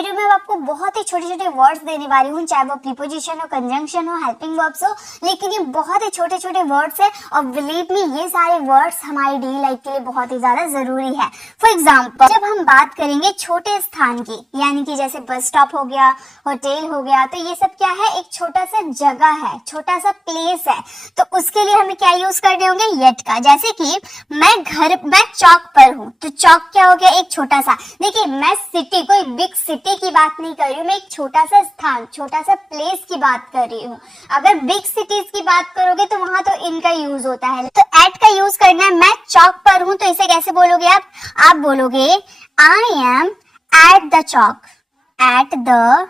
Video में आपको बहुत ही छोटे छोटे वर्ड्स देने वाली हूँ, चाहे वो प्रीपोजिशन हो, कंजंक्शन हो, हेल्पिंग वर्ब्स हो, लेकिन ये बहुत ही छोटे छोटे वर्ड्स है और बिलीव मी ये सारे वर्ड्स हमारी डेली लाइफ के लिए बहुत ही ज्यादा जरूरी है। फॉर एग्जाम्पल जब हम बात करेंगे छोटे स्थान की, यानी कि जैसे बस स्टॉप हो गया, होटल हो गया, तो ये सब क्या है, एक छोटा सा जगह है, छोटा सा प्लेस है। तो उसके लिए हमें क्या यूज करने होंगे, येट का। जैसे कि मैं चौक पर हूँ, तो चौक क्या हो गया, एक छोटा सा। देखिए मैं सिटी, कोई बिग सिटी की बात नहीं कर रही हूँ, मैं एक छोटा सा स्थान, छोटा सा प्लेस की बात कर रही हूँ। अगर बिग सिटीज की बात करोगे तो वहां तो इनका यूज होता है, तो एट का यूज करना है। मैं चौक पर हूँ, तो इसे कैसे बोलोगे आप बोलोगे I am at the chowk, at the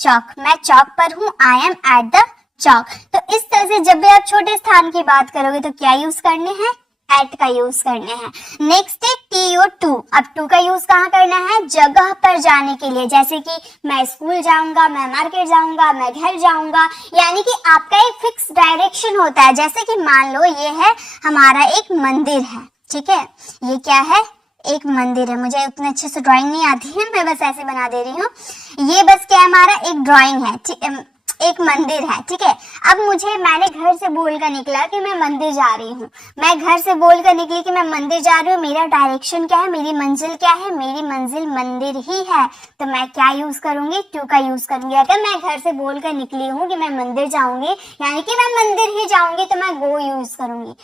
chowk. मैं चौक पर हूँ, I am at the chowk. तो इस तरह से जब भी आप छोटे स्थान की बात करोगे तो क्या यूज करने हैं, एट का यूज करने हैं। नेक्स्ट है टी और टू। अब टू का यूज कहाँ करना है, जगह पर जाने के लिए। जैसे कि मैं स्कूल जाऊंगा, मैं मार्केट जाऊंगा, मैं घर जाऊंगा, यानी कि आपका एक फिक्स डायरेक्शन होता है। जैसे कि मान लो ये है हमारा एक मंदिर है, ठीक है, ये क्या है, एक मंदिर है। मुझे उतने अच्छे से ड्राइंग नहीं आती है, मैं बस ऐसे बना दे रही हूँ। ये बस क्या है, हमारा एक ड्राइंग है, एक मंदिर है, ठीक है। अब मैंने घर से बोलकर निकला कि मैं मंदिर जा रही हूँ, मैं घर से बोलकर निकली कि मैं मंदिर जा रही हूँ। मेरा डायरेक्शन क्या है, मेरी मंजिल क्या है, मेरी मंजिल मंदिर ही है। तो मैं क्या यूज करूंगी, टू का यूज करूंगी। अगर मैं घर से बोलकर निकली हूँ कि मैं मंदिर जाऊंगी, यानी कि मैं मंदिर ही जाऊंगी, तो मैं गो यूज करूंगी।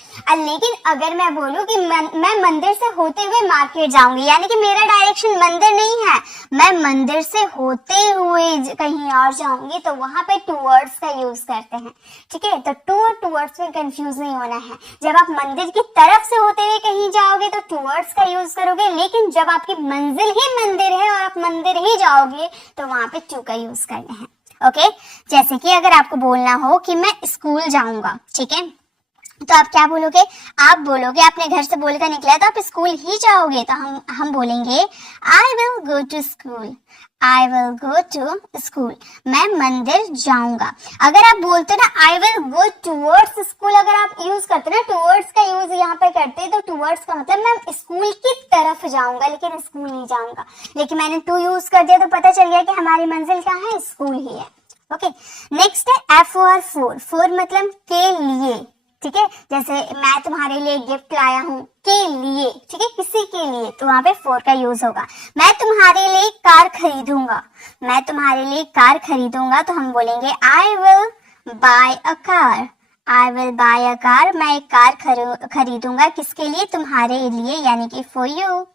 लेकिन अगर मैं बोलूँ कि मैं मंदिर से होते हुए मार्केट जाऊंगी, यानी कि मेरा डायरेक्शन मंदिर नहीं है, मैं मंदिर से होते हुए कहीं और जाऊंगी, तो वहां पे टूवर्ड्स का यूज करते हैं, ठीक है। तो टू और टूवर्ड्स में कंफ्यूज नहीं होना है। जब आप मंदिर की तरफ से होते हुए कहीं जाओगे तो टूवर्ड्स का यूज करोगे, लेकिन जब आपकी मंजिल ही मंदिर है और आप मंदिर ही जाओगे तो वहां पे टू का यूज करना है। ओके, जैसे कि अगर आपको बोलना हो कि मैं स्कूल जाऊंगा, ठीक है, तो आप क्या बोलोगे, आप बोलोगे, आपने घर से बोलकर निकला तो आप स्कूल ही जाओगे, तो हम बोलेंगे I will go to school, I will go to school, मैं मंदिर जाऊंगा। अगर आप बोलते ना I will go towards school, अगर आप यूज करते ना टूवर्ड्स का यूज यहाँ पे करते, तो टूवर्ड्स का मतलब मैं स्कूल की तरफ जाऊंगा, लेकिन स्कूल नहीं जाऊंगा। लेकिन मैंने टू यूज कर दिया तो पता चल गया कि हमारी मंजिल कहाँ है, स्कूल ही है। ओके, नेक्स्ट है एफ और फोर। फोर मतलब के लिए, ठीक है। जैसे मैं तुम्हारे लिए गिफ्ट लाया हूँ, के लिए, ठीक है, किसी के लिए, तो वहां पे फोर का यूज होगा। मैं तुम्हारे लिए कार खरीदूंगा, मैं तुम्हारे लिए कार खरीदूंगा, तो हम बोलेंगे I will buy a car, I will buy a car, मैं एक कार खरीदूंगा, किसके लिए, तुम्हारे लिए, यानी कि for you.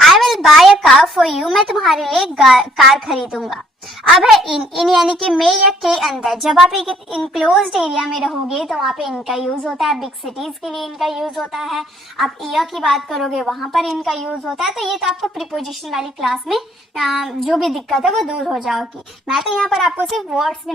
I will buy a car for you, मैं तुम्हारे लिए कार खरीदूंगा। अब है इन यानी कि में या के अंदर। जब आप एक इनक्लोज्ड एरिया में रहोगे तो वहां पे इनका यूज होता है, बिग सिटीज के लिए इनका यूज होता है। आप ईयर की बात करोगे वहां पर इनका यूज होता है। तो ये तो आपको प्रीपोजिशन वाली क्लास में जो भी दिक्कत है वो दूर हो जाएगी। मैं तो यहाँ पर आपको सिर्फ वर्ड्स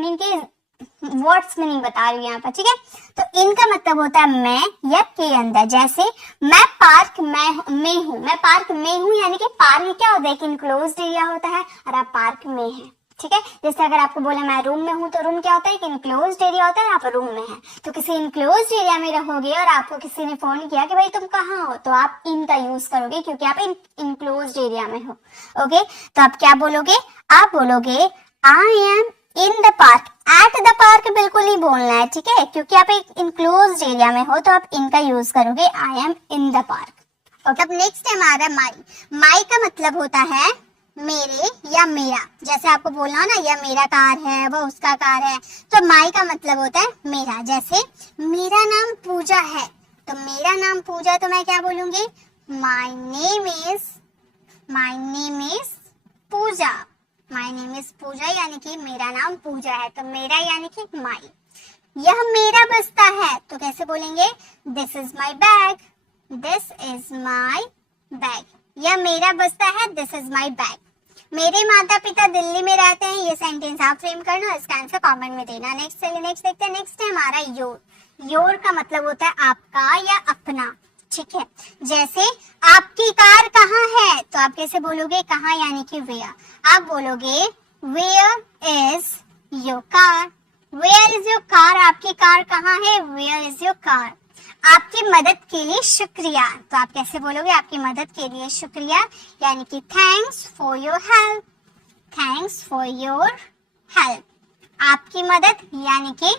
मीनिंग बता रही हूँ यहाँ पर, ठीक है। तो इनका मतलब होता है मैं या के अंदर। जैसे मैं पार्क में हूँ, मैं पार्क में हूँ, यानी कि पार्क क्या होता है, एक इनक्लोज्ड एरिया होता है और आप पार्क में हैं, ठीक है। जैसे अगर आपको बोला मैं रूम में हूँ, तो रूम क्या होता है, एक इनक्लोज्ड एरिया होता है, आप रूम में हैं। तो किसी इनक्लोज्ड एरिया में रहोगे और आपको किसी ने फोन किया कि भाई तुम कहाँ हो, तो आप इन का यूज करोगे क्योंकि आप इनक्लोज्ड एरिया में हो। ओके, तो आप क्या बोलोगे, आप बोलोगे I M in the park. At the park बिल्कुल नहीं बोलना है, ठीक है, क्योंकि आप एक इनक्लोज्ड एरिया में हो, तो आप इनका यूज करोगे I am in the park. Okay, अब नेक्स्ट है हमारा माई। माई का मतलब होता है मेरे या मेरा। जैसे आपको बोलना हो ना, यह मेरा कार है, वो उसका कार है, तो माई का मतलब होता है मेरा। जैसे मेरा नाम पूजा है, तो मेरा नाम पूजा, तो मैं क्या बोलूंगी, my name is Pooja, my name is Pooja, यानी कि मेरा नाम पूजा है, तो मेरा यानी कि माई। यह मेरा बस्ता है, तो कैसे बोलेंगे, this is my bag, this is my bag. यह मेरा बस्ता है, दिस इज माई बैग। मेरे माता पिता दिल्ली में रहते हैं, ये सेंटेंस आप फ्रेम करना, इसका आंसर कमेंट में देना। नेक्स्ट देखते हैं। नेक्स्ट है हमारा योर। योर का मतलब होता है आपका या अपना, ठीक है। जैसे आपकी कार कहाँ है, तो आप कैसे बोलोगे, कहाँ यानी कि वेयर। आप बोलोगे where is your car, where is your car, आपकी कार कहाँ है, वेयर इज योर कार। आपकी मदद के लिए शुक्रिया, तो आप कैसे बोलोगे, आपकी मदद के लिए शुक्रिया, यानी कि thanks for your help, thanks thanks for your help, आपकी मदद यानी कि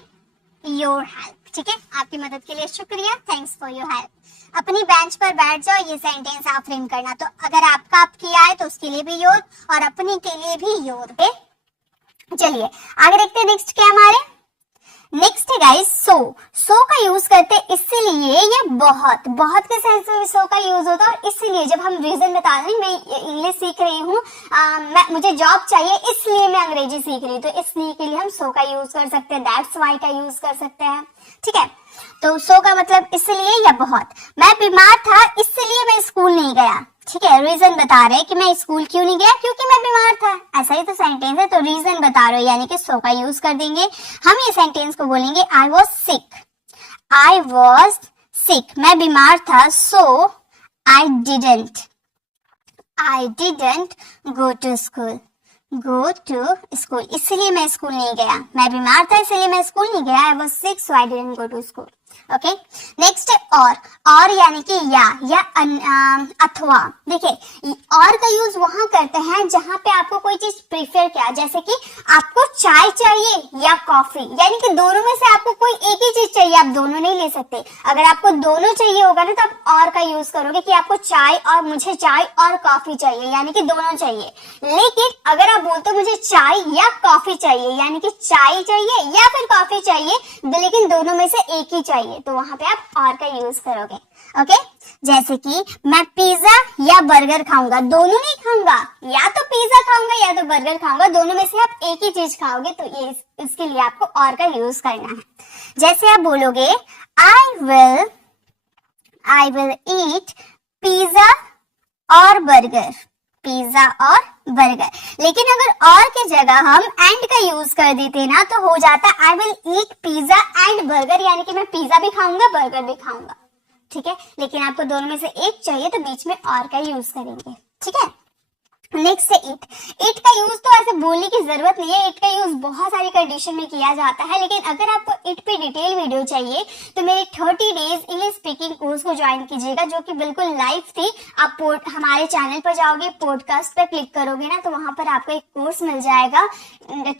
योर हेल्प, ठीक है, आपकी मदद के लिए शुक्रिया, थैंक्स फॉर योर हेल्प। अपनी बेंच पर बैठ जाओ, ये सेंटेंस आप फ्रेम करना, तो अगर आपका आप किया है तो उसके लिए भी योर और अपने के लिए भी योर। ओके, चलिए आगे देखते हैं नेक्स्ट क्या हमारे। नेक्स्ट है गाइस सो का यूज करते हैं इसीलिए, ये बहुत बहुत के सेंस में सो का यूज होता है, और इसीलिए जब हम रीजन बता रहे हैं, मैं इंग्लिश सीख रही हूँ, मुझे जॉब चाहिए इसलिए मैं अंग्रेजी सीख रही हूँ, तो इसलिए के लिए हम सो का यूज कर सकते हैं, दैट्स वाई का यूज कर सकते हैं, ठीक है। तो सो का मतलब इसलिए या बहुत। मैं बीमार था इसलिए मैं स्कूल नहीं गया, ठीक है, रीजन बता रहे हैं कि मैं स्कूल क्यों नहीं गया, क्योंकि मैं बीमार था, ऐसा ही तो सेंटेंस है, तो रीजन बता रहे हो यानी कि सो का यूज कर देंगे। हम ये सेंटेंस को बोलेंगे आई वॉज सिक, आई वॉज सिक, मैं बीमार था, so I didn't go to school, इसलिए मैं स्कूल नहीं गया, मैं बीमार था इसलिए मैं स्कूल नहीं गया, I was sick so I didn't go to school. Okay, next है और यानी कि या अथवा। देखिए और का यूज वहां करते हैं जहां पे आपको कोई चीज प्रीफर किया, जैसे कि आपको चाय चाहिए या कॉफी, यानी कि दोनों में से आपको कोई एक ही चीज चाहिए, आप दोनों नहीं ले सकते। अगर आपको दोनों चाहिए होगा ना तो आप और का यूज करोगे कि आपको चाय और मुझे चाय और कॉफी चाहिए, यानी कि दोनों चाहिए। लेकिन अगर आप बोलते हो मुझे चाय या कॉफी चाहिए, यानी कि चाय चाहिए या फिर कॉफी चाहिए, लेकिन दोनों में से एक ही चाहिए, तो वहां पे आप और का यूज करोगे। ओके, जैसे कि मैं पिज्जा या बर्गर खाऊंगा, दोनों नहीं खाऊंगा, या तो पिज्जा खाऊंगा या तो बर्गर खाऊंगा, दोनों में से आप एक ही चीज खाओगे, तो ये इसके लिए आपको और का यूज करना है। जैसे आप बोलोगे आई विल ईट पिज्जा और बर्गर, पिज्जा और बर्गर। लेकिन अगर और की जगह हम एंड का यूज कर देते ना तो हो जाता I will eat pizza and burger, यानी कि मैं पिज्जा भी खाऊंगा बर्गर भी खाऊंगा, ठीक है। लेकिन आपको दोनों में से एक चाहिए तो बीच में और का यूज करेंगे, ठीक है। नेक्स्ट है इट का यूज तो ऐसे बोलने की जरूरत नहीं है, इट का यूज बहुत सारी कंडीशन में किया जाता है, लेकिन अगर आपको इट पे डिटेल वीडियो चाहिए तो मेरे 30 डेज इंग्लिश स्पीकिंग कोर्स को ज्वाइन कीजिएगा, जो कि बिल्कुल लाइव थी। आप हमारे चैनल पर जाओगे, पॉडकास्ट पे क्लिक करोगे ना तो वहां पर आपको एक कोर्स मिल जाएगा,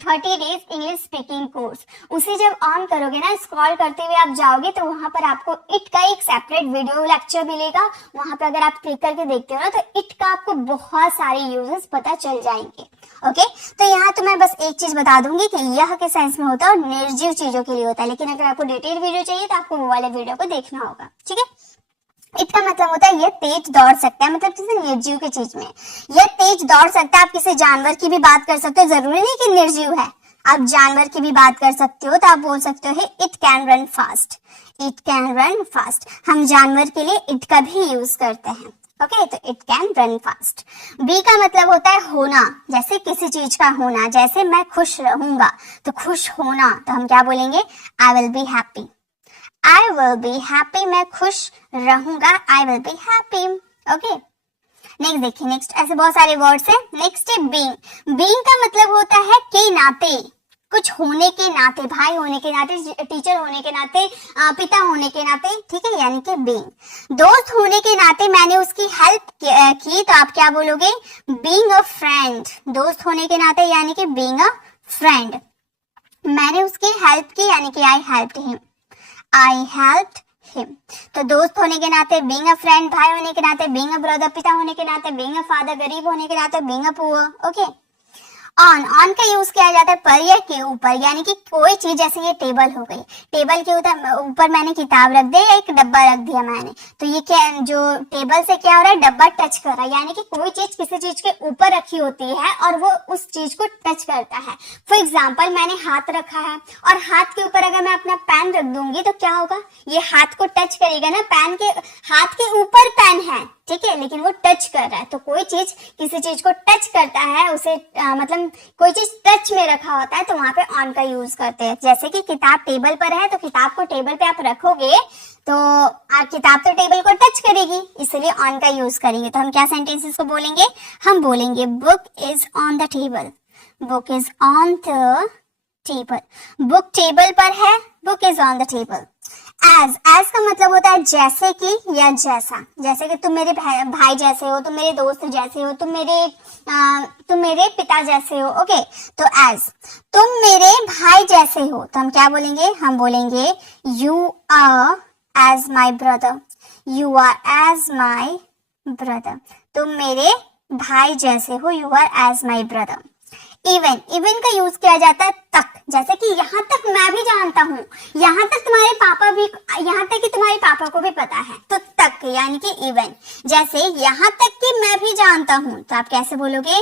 30 डेज इंग्लिश स्पीकिंग कोर्स। उसे जब ऑन करोगे ना, स्क्रॉल करते हुए आप जाओगे तो वहां पर आपको इट का एक सेपरेट वीडियो लेक्चर मिलेगा। वहां पर अगर आप क्लिक करके देखते हो ना तो इट का आपको बहुत सारे यूजेस पता चल जाएंगे। ओके, तो यहाँ तो मैं बस एक चीज बता दूंगी कि यह के सेंस में होता है और निर्जीव चीजों के लिए होता है, लेकिन अगर आपको डिटेल वीडियो चाहिए तो आपको वो वाले वीडियो को देखना होगा, ठीक है। इट का मतलब होता है यह तेज दौड़ सकता है, मतलब किसी निर्जीव की चीज में यह तेज दौड़ सकता है। आप किसी जानवर की भी बात कर सकते हो, जरूरी नहीं कि निर्जीव है, आप जानवर की भी बात कर सकते हो, तो आप बोल सकते हो it can run fast, it can run fast. हम जानवर के लिए इट का भी यूज करते हैं। ओके, तो it can run fast. B का मतलब होता है होना, जैसे किसी चीज का होना, जैसे मैं खुश रहूंगा तो खुश होना, तो हम क्या बोलेंगे I will be happy, I will be happy, मैं खुश रहूंगा, I will be happy. Okay, next देखिए, नेक्स्ट ऐसे बहुत सारे वर्ड्स हैं। नेक्स्ट है बीइंग। बीइंग का मतलब होता है के नाते, कुछ होने के नाते, भाई होने के नाते, टीचर होने के नाते, पिता होने के नाते, ठीक है, यानी कि बीइंग। दोस्त होने के नाते मैंने उसकी हेल्प की, तो आप क्या बोलोगे बीइंग अ फ्रेंड, दोस्त होने के नाते यानी कि बीइंग अ फ्रेंड। मैंने उसकी हेल्प की यानी कि आई हेल्प्ड हिम, आई हेल्प्ड हिम। तो दोस्त होने के नाते बीइंग अ फ्रेंड, भाई होने के नाते बीइंग अ ब्रदर, पिता होने के नाते बीइंग अ फादर, गरीब होने के नाते being a poor. Okay, on का यूज किया जाता है पर या के ऊपर, यानी कि कोई चीज, जैसे ये टेबल हो गई, टेबल के ऊपर मैंने किताब रख दी, एक डब्बा रख दिया मैंने, तो ये क्या, जो टेबल से क्या हो रहा है, डब्बा टच कर रहा है, यानी कि कोई चीज किसी चीज के ऊपर रखी होती है और वो उस चीज को टच करता है। फॉर एग्जाम्पल मैंने हाथ रखा है और हाथ के ऊपर अगर मैं अपना पेन रख दूंगी तो क्या होगा, ये हाथ को टच करेगा ना, पेन के हाथ के ऊपर पेन है, ठीक है, लेकिन वो टच कर रहा है। तो कोई चीज किसी चीज को टच करता है, उसे मतलब कोई चीज टच में रखा होता है तो वहां पे ऑन का यूज करते हैं। जैसे कि किताब टेबल पर है तो किताब को टेबल पे आप रखोगे तो किताब तो टेबल को टच करेगी, इसलिए ऑन का यूज करेंगे। तो हम क्या सेंटेंसेस को बोलेंगे, हम बोलेंगे book is on the table, book is on the table, book table पर है, book is on the table. As का मतलब होता है जैसे कि या जैसा। जैसे कि तुम मेरे भाई जैसे हो, तुम मेरे दोस्त जैसे हो, तुम मेरे पिता जैसे हो। ओके, तो एज तुम मेरे भाई जैसे हो तो हम क्या बोलेंगे, हम बोलेंगे you are as my brother, you are as my brother. तुम मेरे भाई जैसे हो, you are as my brother. Even, even का यूज किया जाता है तक, जैसे कि यहाँ तक मैं भी जानता हूँ, यहाँ तक तुम्हारे पापा भी, यहाँ तक कि तुम्हारे पापा को भी पता है, तो तक यानी कि इवन। जैसे यहाँ तक कि मैं भी जानता हूँ तो आप कैसे बोलोगे,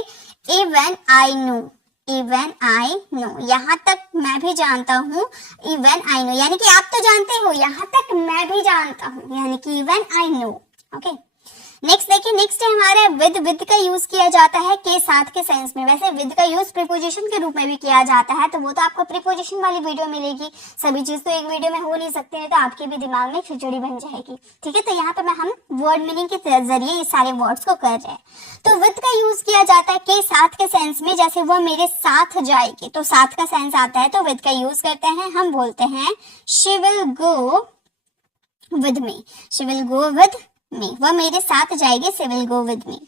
even I know, even I know. यहाँ तक मैं भी जानता हूँ, इवन आई नो, यानी कि आप तो जानते हो, यहाँ तक मैं भी जानता हूँ, यानी कि even I know. Okay, next देखिए, नेक्स्ट है हमारा विद का यूज किया जाता है के साथ के सेंस में। वैसे विद का यूज प्रीपोजिशन के रूप में भी किया जाता है, तो वो तो आपको प्रीपोजिशन वाली वीडियो मिलेगी। सभी चीज तो एक वीडियो में हो नहीं सकती, नहीं तो आपके भी दिमाग में खिचड़ी बन जाएगी। ठीक है, तो यहाँ पे हम वर्ड मीनिंग के जरिए ये सारे वर्ड्स को कर रहे हैं। तो विद का यूज किया जाता है के साथ के सेंस में, जैसे वो मेरे साथ जाएगी, तो साथ का सेंस आता है तो विद का यूज करते हैं। हम बोलते हैं she will go with me, she will go with me, वह मेरे साथ जाएगी, she will go with me.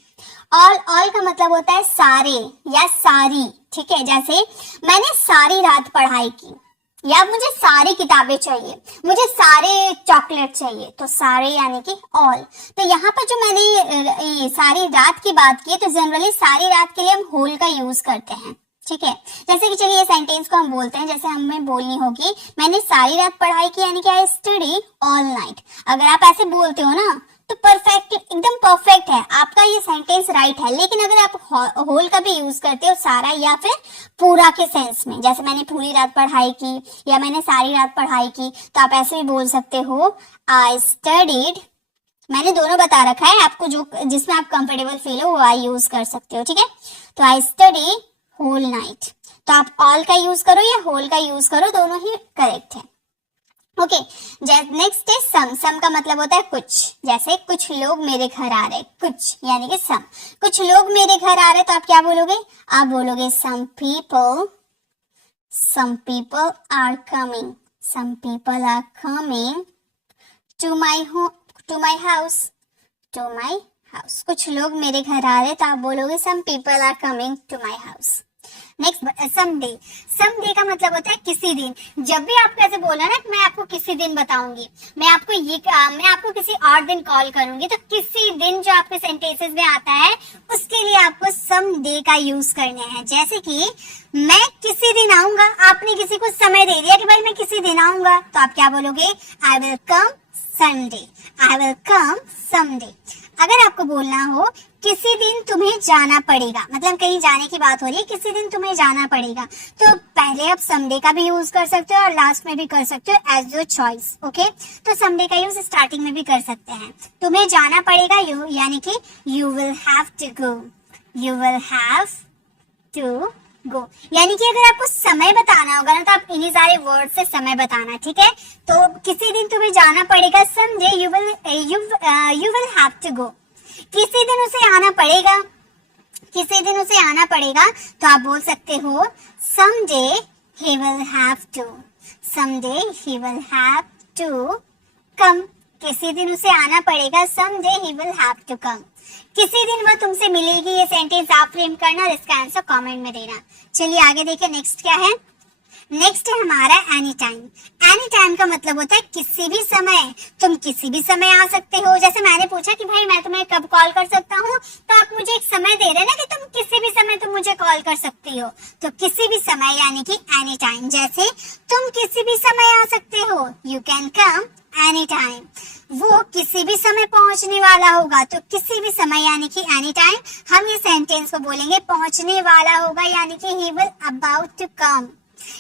All का मतलब होता है सारे या सारी। ठीक है, जैसे मैंने सारी रात पढ़ाई की, या मुझे सारी किताबें चाहिए, मुझे सारे चॉकलेट चाहिए, तो सारे यानी कि ऑल। तो यहाँ पर जो मैंने सारी रात की बात की, तो जनरली सारी रात के लिए हम होल का यूज करते हैं। ठीक है, जैसे कि चलिए सेंटेंस को हम बोलते हैं, जैसे हमें बोलनी होगी मैंने सारी रात पढ़ाई की, यानी कि आई स्टडी ऑल नाइट। अगर आप ऐसे बोलते हो ना तो परफेक्ट, एकदम परफेक्ट है, आपका ये सेंटेंस राइट है। लेकिन अगर आप होल का भी यूज करते हो, सारा या फिर पूरा के सेंस में, जैसे मैंने पूरी रात पढ़ाई की या मैंने सारी रात पढ़ाई की, तो आप ऐसे भी बोल सकते हो आई स्टडीड। मैंने दोनों बता रखा है, आपको जो जिसमें आप कंफर्टेबल फील हो वो आई यूज कर सकते हो। ठीक है, तो आई स्टडी होल नाइट। तो आप ऑल का यूज करो या होल का यूज करो, दोनों ही करेक्ट है। ओके, नेक्स्ट है सम। सम का मतलब होता है कुछ, जैसे कुछ लोग मेरे घर आ रहे, कुछ यानी कि सम। कुछ लोग मेरे घर आ रहे, तो आप क्या बोलोगे, आप बोलोगे some people are coming, some people are coming to my home, to my house, to my house. कुछ लोग मेरे घर आ रहे, तो आप बोलोगे some people are coming to my house. Next someday. Someday का मतलब होता है किसी दिन। जब भी आपको ऐसे बोला ना कि मैं आपको किसी दिन बताऊंगी, मैं आपको किसी और दिन कॉल करूंगी, तो किसी दिन जो आपके सेंटेंसेस में आता है उसके लिए आपको समडे का यूज करने हैं। जैसे कि मैं किसी दिन आऊंगा, आपने किसी को समय दे दिया कि भाई मैं किसी दिन आऊंगा, तो आप क्या बोलोगे, I will come Sunday, I will come someday. अगर आपको बोलना हो किसी दिन तुम्हें जाना पड़ेगा, मतलब कहीं जाने की बात हो रही है, किसी दिन तुम्हें जाना पड़ेगा, तो पहले आप समडे का भी यूज कर सकते हो और लास्ट में भी कर सकते हो, एज योर चॉइस। ओके, तो समडे का यूज स्टार्टिंग में भी कर सकते हैं। तुम्हें जाना पड़ेगा यानी कि you will have to go, you will have to go. यानी कि अगर आपको समय बताना होगा ना, तो आप इन्हीं सारे वर्ड से समय बताना। ठीक है, तो किसी दिन तुम्हें जाना पड़ेगा, someday you will have to go. किसी दिन उसे आना पड़ेगा, किसी दिन उसे आना पड़ेगा, तो आप बोल सकते हो someday he will have to, someday he will have to come. किसी दिन उसे आना पड़ेगा, someday he will have to come. किसी दिन वह तुमसे मिलेगी, ये सेंटेंस आप फ्रेम करना और इसका आंसर कमेंट में देना। चलिए आगे देखिए, नेक्स्ट क्या है। नेक्स्ट है हमारा एनी टाइम। एनी टाइम का मतलब होता है किसी भी समय, तुम किसी भी समय आ सकते हो। जैसे मैंने पूछा कि भाई मैं तुम्हें कब कॉल कर सकता हूँ, तो आप मुझे एक समय दे रहे हैं ना कि तुम किसी भी समय तुम मुझे कॉल कर सकती हो, तो किसी भी समय यानी कि एनी टाइम। जैसे तुम किसी भी समय आ सकते हो, you can come any time. वो किसी भी समय पहुंचने वाला होगा, तो किसी भी समय यानी कि एनी टाइम। हम ये सेंटेंस को बोलेंगे पहुंचने वाला होगा, यानी कि he will about to come,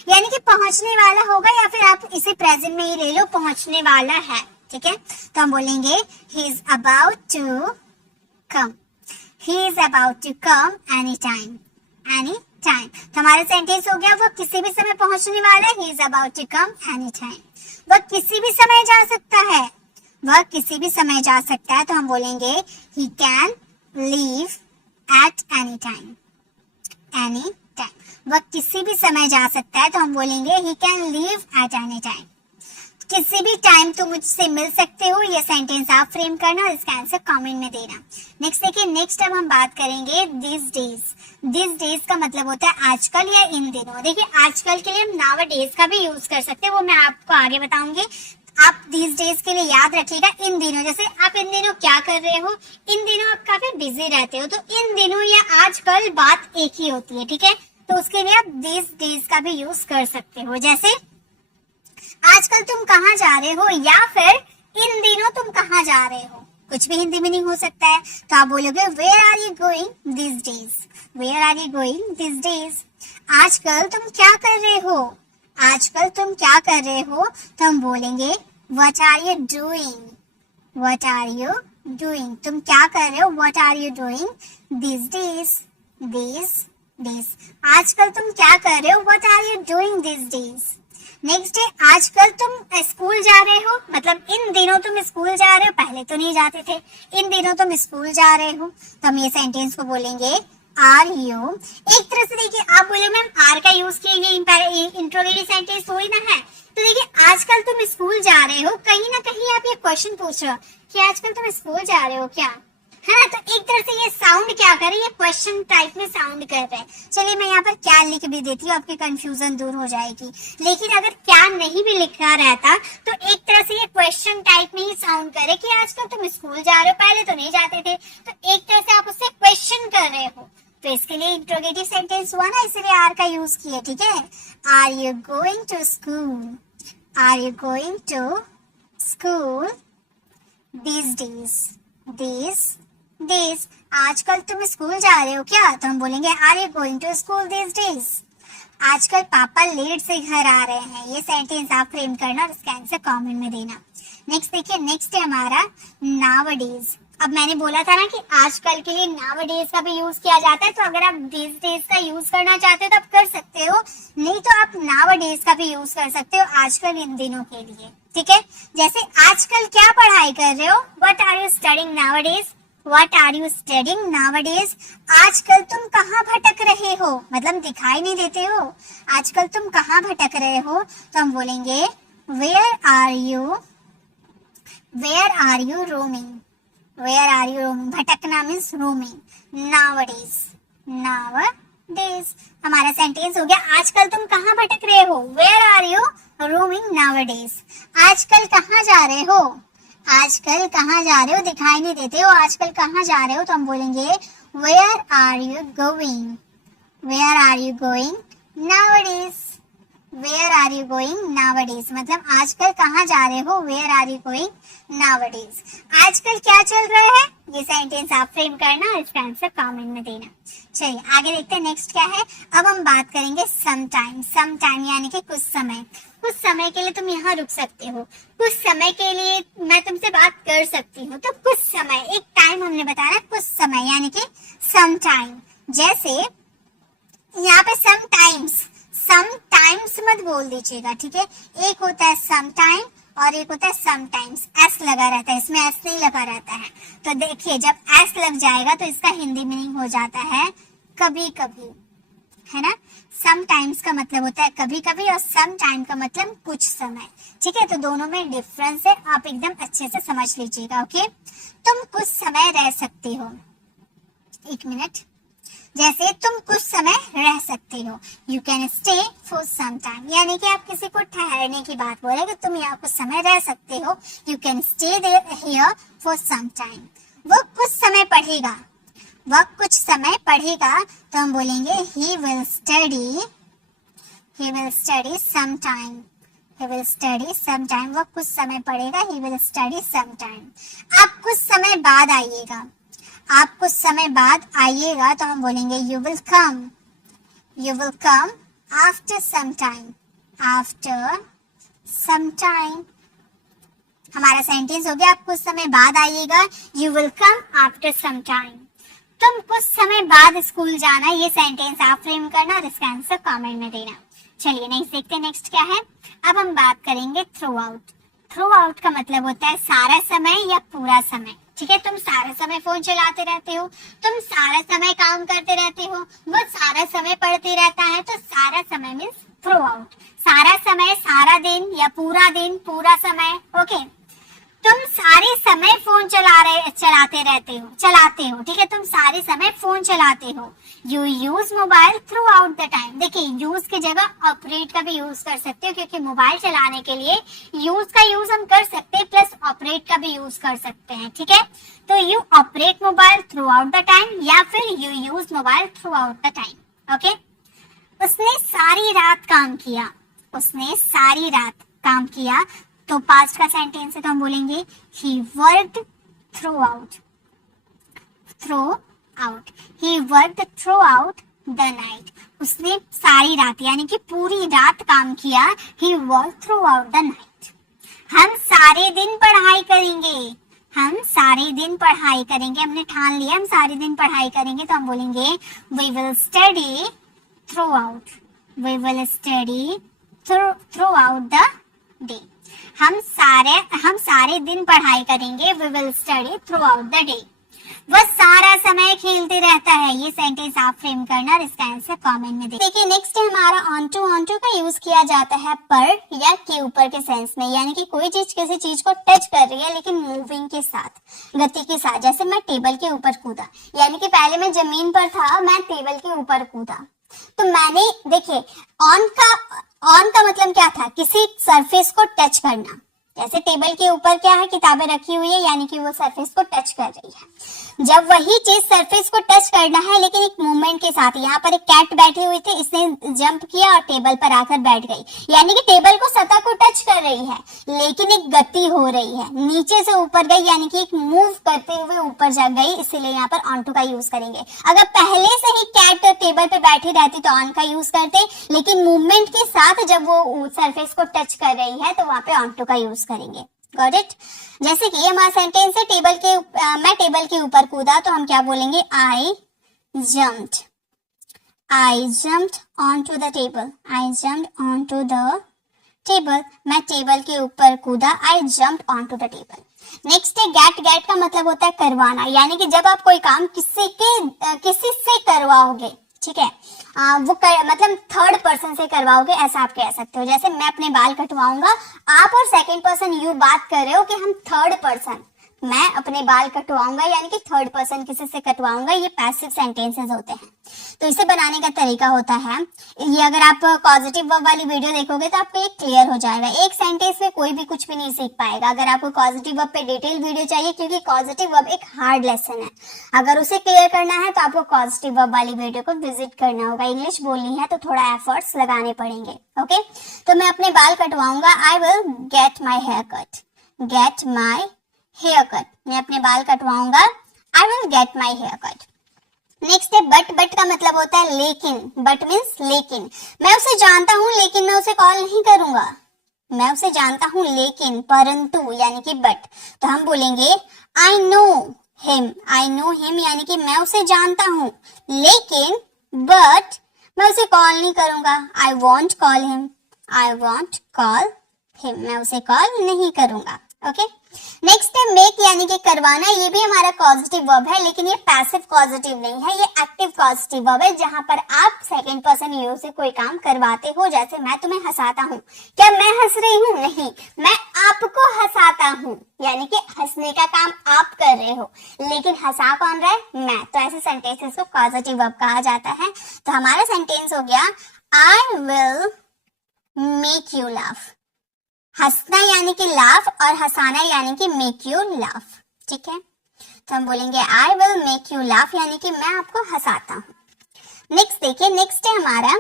यानी कि पहुंचने वाला होगा, या फिर आप इसे प्रेजेंट में ही ले लो, पहुंचने वाला है। ठीक है, तो हम बोलेंगे he is about to come, he is about to come any time, any time. तो हमारा सेंटेंस हो गया वो किसी भी समय पहुंचने वाला है, he is about to come any time. वह किसी भी समय जा सकता है, वह किसी भी समय जा सकता है, तो हम बोलेंगे he can leave at any time, any time. वह किसी भी समय जा सकता है, तो हम बोलेंगे he can leave at any time. किसी भी टाइम तुम मुझसे मिल सकते हो, ये सेंटेंस आप फ्रेम करना और इसका आंसर कमेंट में देना। नेक्स्ट देखिए, नेक्स्ट अब हम बात करेंगे दिस डेज। दिस डेज का मतलब होता है आजकल या इन दिनों। देखिए आजकल के लिए हम नाउ डेज का भी यूज कर सकते हैं, वो मैं आपको आगे बताऊंगी। आप दिस डेज के लिए याद रखिएगा इन दिनों, जैसे आप इन दिनों क्या कर रहे हो, इन दिनों आप काफी बिजी रहते हो, तो इन दिनों या आजकल बात एक ही होती है, ठीक है। तो उसके लिए आप दिस डेज का भी यूज कर सकते हो, जैसे आजकल तुम कहाँ जा रहे हो, या फिर इन दिनों तुम कहाँ जा रहे हो। कुछ भी हिंदी मीनिंग हो सकता है, तो आप बोलोगे where are you going this days, where are you going this days. आजकल तुम क्या कर रहे हो, आजकल तुम क्या कर रहे हो, तो हम बोलेंगे what are you doing, what are you doing. तुम क्या कर रहे हो, what are you doing this days, this days. आजकल तुम क्या कर रहे हो, what are you doing this days. Next day, आजकल तुम स्कूल जा रहे हो, मतलब इन दिनों तुम स्कूल जा रहे हो, पहले तो नहीं जाते थे, इन दिनों तुम स्कूल जा रहे हो, तो हम ये सेंटेंस को बोलेंगे आर यू। एक तरह से देखिए आप बोले मैम आर का यूज किए, ये इंट्रोगेटिव सेंटेंस थोड़ी ना है। तो देखिए आजकल तुम स्कूल जा रहे हो, कहीं ना कहीं आप ये क्वेश्चन पूछ रहे हो कि आजकल तुम स्कूल जा रहे हो क्या, है ना। तो एक तरह से ये साउंड क्या कर रहे हैं, ये क्वेश्चन टाइप में साउंड कर रहे हैं। चलिए मैं यहाँ पर क्या लिख भी देती हूँ, आपकी कंफ्यूजन दूर हो जाएगी। लेकिन अगर क्या नहीं भी लिखा रहता तो एक तरह से ये क्वेश्चन टाइप में ही साउंड करे कि आजकल तुम स्कूल जा रहे हो, पहले तो नहीं जाते थे। तो एक तरह से आप उससे क्वेश्चन कर रहे हो, तो इसके लिए इंट्रोगेटिव सेंटेंस हुआ ना, इसलिए आर का यूज किया, ठीक है। Are you going to school, are you going to school these days, these days। आजकल तुम स्कूल जा रहे हो क्या, तो हम बोलेंगे are you going to school these days। आजकल पापा लेट से घर आ रहे हैं, ये सेंटेंस आप फ्रेम करना और इसका आंसर कमेंट में देना। नेक्स्ट देखिए, नेक्स्ट है हमारा नाउअडेज। अब मैंने बोला था ना कि आजकल के लिए नाउअडेज का भी यूज किया जाता है, तो अगर आप दिस डेज का यूज करना चाहते हो तो आप कर सकते हो, नहीं तो आप नाउअडेज का भी यूज कर सकते हो आजकल इन दिनों के लिए, ठीक है। जैसे आजकल क्या पढ़ाई कर रहे हो, what are you studying nowadays, what are you studying nowadays. आजकल तुम कहाँ भटक रहे हो, मतलब दिखाई नहीं देते हो, आजकल तुम कहाँ भटक रहे हो, तो हम बोलेंगे where are you, where are you roaming, where are you roaming. भटकना मीन्स रोमिंग। नाउअडेज, नाउअडेज हमारा सेंटेंस हो गया आजकल तुम कहाँ भटक रहे हो, where are you roaming nowadays. आजकल कहाँ जा रहे हो, आजकल कहाँ जा रहे हो, दिखाई नहीं देते हो, आजकल कहाँ जा रहे हो, तो हम बोलेंगे where are you going, where are you going nowadays, where are you going nowadays. मतलब आजकल कहाँ जा रहे हो, where are you going nowadays. आजकल क्या चल रहा है, ये सेंटेंस आप फ्रेम करना और इसका आंसर कमेंट में देना। चलिए आगे देखते हैं नेक्स्ट क्या है। अब हम बात करेंगे सम टाइम। सम टाइम यानी कि कुछ समय, कुछ समय के लिए तुम यहाँ रुक सकते हो, कुछ समय के लिए मैं तुमसे बात कर सकती हूँ। तो कुछ समय, एक टाइम हमने बताया, कुछ समय यानी कि सम टाइम। जैसे यहाँ पे सम टाइम्स मत बोल दीजिएगा, ठीक है। एक होता है सम टाइम और एक होता है सम टाइम्स, एस लगा रहता है, इसमें एस नहीं लगा रहता है। तो देखिए जब एस लग जाएगा तो इसका हिंदी मीनिंग हो जाता है कभी कभी, है ना। सम टाइम्स का मतलब होता है कभी कभी और सम टाइम का मतलब कुछ समय, ठीक है। तो दोनों में डिफरेंस है, आप एकदम अच्छे से समझ लीजिएगा, ओके। तुम कुछ समय रह सकते हो, एक मिनट, जैसे तुम कुछ समय रह सकते हो, you can stay for some time, यानी कि आप किसी को ठहरने की बात बोले कि तुम यहाँ कुछ समय रह सकते हो, you can stay here for some time. वो कुछ समय पढ़ेगा, वह कुछ समय पढ़ेगा, तो हम बोलेंगे he will study sometime, he will study sometime। वह कुछ समय पढ़ेगा, he will study sometime। आप कुछ समय बाद आइएगा, आप कुछ समय बाद आइएगा, तो हम बोलेंगे you will come after some time, after some time। हमारा सेंटेंस हो गया आप कुछ समय बाद आइएगा, you will come after some time। तुम कुछ समय बाद स्कूल जाना, ये सेंटेंस आप फ्रेम करना और इसका आंसर कमेंट में देना। चलिए नेक्स्ट देखते हैं, नेक्स्ट क्या है। अब हम बात करेंगे थ्रू आउट। थ्रू आउट का मतलब होता है सारा समय या पूरा समय, ठीक है। तुम सारा समय फोन चलाते रहते हो, तुम सारा समय काम करते रहते हो, वो सारा समय पढ़ते रहता है, तो सारा समय मीन्स थ्रू आउट। सारा समय सारा दिन या पूरा दिन, पूरा समय। ओके, तुम सारे समय फोन चलाते हो, ठीक है, तुम सारे समय फोन चलाते हो। You use mobile through out the time. देखिए, यूज की जगह ऑपरेट का भी यूज कर सकते हो, क्योंकि मोबाइल चलाने के लिए यूज का यूज हम कर सकते हैं, प्लस ऑपरेट का भी यूज कर सकते हैं, ठीक है। तो you operate mobile through out the time, या फिर you use mobile through out the time. Okay, उसने सारी रात काम किया, उसने सारी रात काम किया, तो पास्ट का सेंटेंस है तो हम बोलेंगे he worked throughout, he worked throughout the night। उसने सारी रात यानी कि पूरी रात काम किया, he worked throughout the night। हम सारे दिन पढ़ाई करेंगे, हम सारे दिन पढ़ाई करेंगे, हमने ठान लिया हम सारे दिन पढ़ाई करेंगे, तो हम बोलेंगे we will study throughout, we will study throughout the day। हम सारे दिन पढ़ाई करेंगे, we will study throughout the day। वह सारा समय खेलते रहता है। ये सेंटेंस आप फ्रेम करना और इसका आंसर कमेंट में देखिए। नेक्स्ट है हमारा ऑन टू का यूज किया जाता है पर या के ऊपर के सेंस में, यानी कि कोई चीज किसी चीज को टच कर रही है लेकिन मूविंग के साथ, गति के साथ। जैसे मैं टेबल के ऊपर कूदा, यानी कि पहले मैं जमीन पर था, मैं टेबल के ऊपर कूदा, तो मैंने, देखिए, ऑन का मतलब क्या था, किसी सरफेस को टच करना। जैसे टेबल के ऊपर क्या है, किताबें रखी हुई है, यानी कि वो सरफेस को टच कर रही है। जब वही चीज सरफेस को टच करना है लेकिन एक मूवमेंट के साथ, यहाँ पर एक कैट बैठी हुई थी, इसने जंप किया और टेबल पर आकर बैठ गई, यानी कि टेबल को सतह को टच कर रही है लेकिन एक गति हो रही है, नीचे से ऊपर गई, यानी कि एक मूव करते हुए ऊपर जा गई, इसीलिए यहाँ पर ऑन टू का यूज करेंगे। अगर पहले से ही कैट टेबल पे बैठी रहती तो ऑन का यूज करते, लेकिन मूवमेंट के साथ जब वो सरफेस को टच कर रही है तो वहां पे ऑन टू का यूज करेंगे। Got it? जैसे कि हमारा सेंटेंस है मैं टेबल के ऊपर कूदा, तो हम क्या बोलेंगे, आई jumped onto the table, I jumped onto the table। मैं टेबल के ऊपर कूदा, I jumped onto the table। Next है गेट का मतलब होता है करवाना, यानी कि जब आप कोई काम किसी से करवाओगे, ठीक है, मतलब थर्ड पर्सन से करवाओगे, ऐसा आप कह सकते हो। जैसे मैं अपने बाल कटवाऊंगा, आप और सेकंड पर्सन यू बात कर रहे हो कि हम थर्ड पर्सन, मैं अपने बाल कटवाऊंगा, यानी कि थर्ड पर्सन किसी से कटवाऊंगा, ये पैसिव सेंटेंसेस होते हैं। तो इसे बनाने का तरीका होता है ये, अगर आप पॉजिटिव वर्ब वाली वीडियो देखोगे तो आपको ये क्लियर हो जाएगा। एक सेंटेंस में कोई भी कुछ भी नहीं सीख पाएगा। अगर आपको पॉजिटिव वर्ब पे डिटेल वीडियो चाहिए, क्योंकि पॉजिटिव वर्ब एक हार्ड लेसन है, अगर उसे क्लियर करना है तो आपको पॉजिटिव वर्ब वाली वीडियो को विजिट करना होगा। इंग्लिश बोलनी है तो थोड़ा एफर्ट्स लगाने पड़ेंगे। ओके, तो मैं अपने बाल कटवाऊंगा, I will get my hair cut, get my hair cut, मैं अपने बाल कटवाऊंगा, I will get my hair cut. Next है बट का मतलब होता है लेकिन, बट मीन्स लेकिन, मैं उसे जानता हूं लेकिन मैं उसे कॉल नहीं करूंगा, मैं उसे जानता हूं लेकिन, परंतु, यानी कि बट, तो हम बोलेंगे आई नो हिम, यानी कि मैं उसे जानता हूं लेकिन, बट मैं उसे कॉल नहीं करूंगा, आई वॉन्ट कॉल हिम, मैं उसे कॉल नहीं करूंगा। ओके, नेक्स्ट है मेक, यानी कि करवाना, ये भी हमारा पॉजिटिव वर्ब है, लेकिन ये पैसिव पॉजिटिव नहीं है, ये एक्टिव पॉजिटिव वर्ब है, जहां पर आप सेकंड पर्सन यू से कोई काम करवाते हो। जैसे मैं तुम्हें हंसाता हूँ, क्या मैं हंस रही हूँ? नहीं, मैं आपको हंसाता हूँ, यानी कि हंसने का काम आप कर रहे हो, लेकिन हंसा कौन रहा है? मैं। तो ऐसे सेंटेंसेस को पॉजिटिव वर्ब कहा जाता है। तो हमारा सेंटेंस हो गया, I will make you laugh. हंसना यानी कि लाफ और हंसाना यानी कि मेक यू लाफ, ठीक है। तो हम बोलेंगे I will make you laugh, यानी कि मैं आपको हंसाता हूँ। नेक्स्ट देखिए, नेक्स्ट है हमारा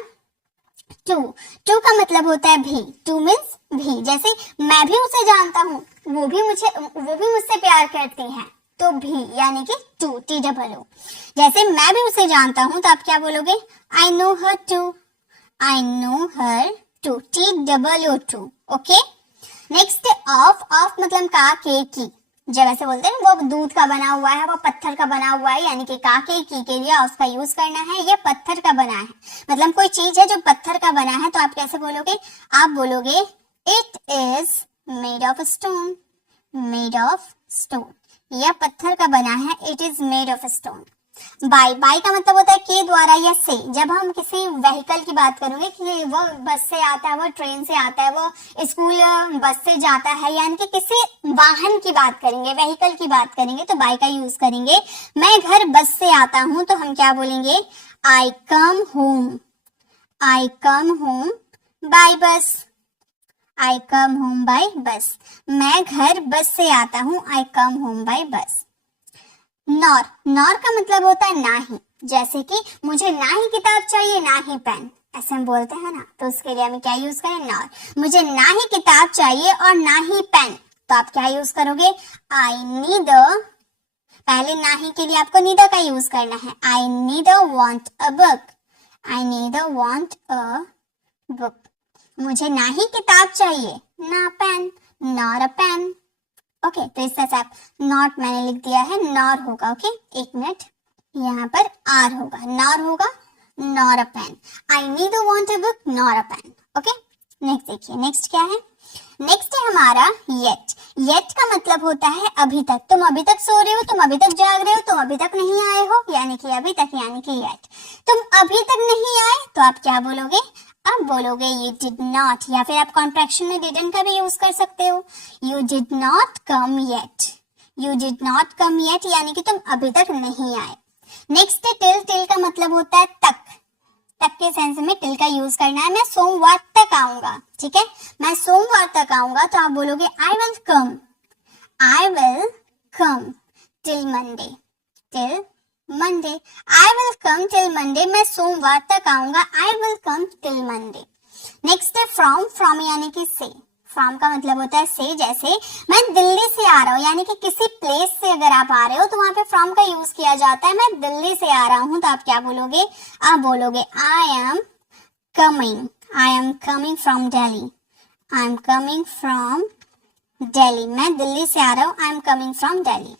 टू का मतलब होता है भी। टू मीन्स भी, जैसे मैं भी उसे जानता हूँ, वो भी मुझसे प्यार करती है, तो भी यानी कि टू, TOO। जैसे मैं भी उसे जानता हूँ, तो आप क्या बोलोगे, I know her too, TOO। Okay, next of मतलब का के की, जब ऐसे बोलते हैं वो दूध का बना हुआ है, वो पत्थर का बना हुआ है, यानी कि का के लिए उसका यूज करना है। ये पत्थर का बना है, मतलब कोई चीज है जो पत्थर का बना है, तो आप कैसे बोलोगे, आप बोलोगे it is made of stone, यह पत्थर का बना है, it is made of stone. By, by का मतलब होता है के द्वारा या से। जब हम किसी व्हीकल की बात करेंगे कि वो बस से आता है, वो ट्रेन से आता है, वो स्कूल बस से जाता है, यानी कि किसी वाहन की बात करेंगे, व्हीकल की बात करेंगे तो बाय का यूज करेंगे। मैं घर बस से आता हूं तो हम क्या बोलेंगे, आई कम होम, आई कम होम बाय बस, आई कम होम बाय बस। मैं घर बस से आता हूं, आई कम होम बाय बस। नॉर, नॉर का मतलब होता है ना ही। जैसे कि मुझे ना ही किताब चाहिए ना ही पेन, ऐसे हम बोलते हैं ना, तो उसके लिए हमें क्या यूज करें, नॉर। मुझे ना ही किताब चाहिए और ना ही पेन, तो आप क्या यूज करोगे, आई नीदर। पहले ना ही के लिए आपको नीदर का यूज करना है। I neither want a book, I neither want a book. मुझे ना ही किताब चाहिए ना pen, nor a pen. Okay, तो इस तरह से आप नॉट मैंने लिख दिया है, नॉर होगा। ओके, एक मिनट, यहाँ पर आर होगा, नॉर होगा, nor a pen. I neither want a book nor a pen. Okay, next देखिए, नेक्स्ट क्या है, नेक्स्ट है हमारा येट। येट का मतलब होता है अभी तक। तुम अभी तक सो रहे हो, तुम अभी तक जाग रहे हो, तुम अभी तक नहीं आए हो, यानी कि अभी तक, यानी कि येट। तुम अभी तक नहीं आए तो आप क्या बोलोगे, अब बोलोगे यू डिड नॉट, या फिर आप कॉन्ट्रैक्शन में डिडंट का भी यूज कर सकते हो। You did not come yet, you did not come yet, यानी कि तुम अभी तक नहीं आए। नेक्स्ट है टिल। टिल का मतलब होता है तक, तक के सेंस में टिल का यूज करना है। मैं सोमवार तक आऊंगा, ठीक है, मैं सोमवार तक आऊंगा तो आप बोलोगे I will come, I will come till Monday, till Monday, I will come till Monday, मैं सोमवार तक आऊंगा, I will come till Monday. Next है फ्रॉम। फ्रॉम यानी कि से। फ्रॉम का मतलब होता है से। जैसे मैं दिल्ली से आ रहा हूँ, यानी कि किसी प्लेस से अगर आप आ रहे हो तो वहां पे फ्रॉम का यूज किया जाता है। मैं दिल्ली से आ रहा हूँ तो आप क्या बोलोगे, आप बोलोगे I am coming, I am coming from Delhi, I am coming from Delhi, मैं दिल्ली से आ रहा हूँ, I am coming from Delhi.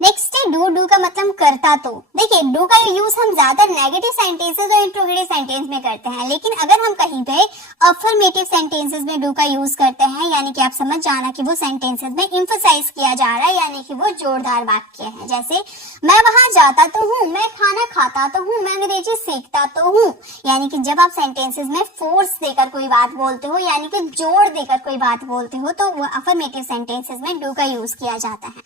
Next है डू। डू का मतलब करता तो। देखिए, डू का यूज हम ज्यादा नेगेटिव सेंटेंसेस और इंट्रोगेटिव सेंटेंस में करते हैं, लेकिन अगर हम कहीं पे अफर्मेटिव सेंटेंसेस में डू का यूज करते हैं, यानी कि आप समझ जाना कि वो सेंटेंसेस में इम्फसाइज किया जा रहा है, यानी कि वो जोरदार वाक्य है। जैसे मैं वहां जाता तो हूँ, मैं खाना खाता तो हूँ, मैं अंग्रेजी सीखता तो हूँ, यानी कि जब आप सेंटेंसेस में फोर्स देकर कोई बात बोलते हो, यानी कि जोर देकर कोई बात बोलते हो, तो वो अफर्मेटिव सेंटेंसेस में डू का यूज किया जाता है।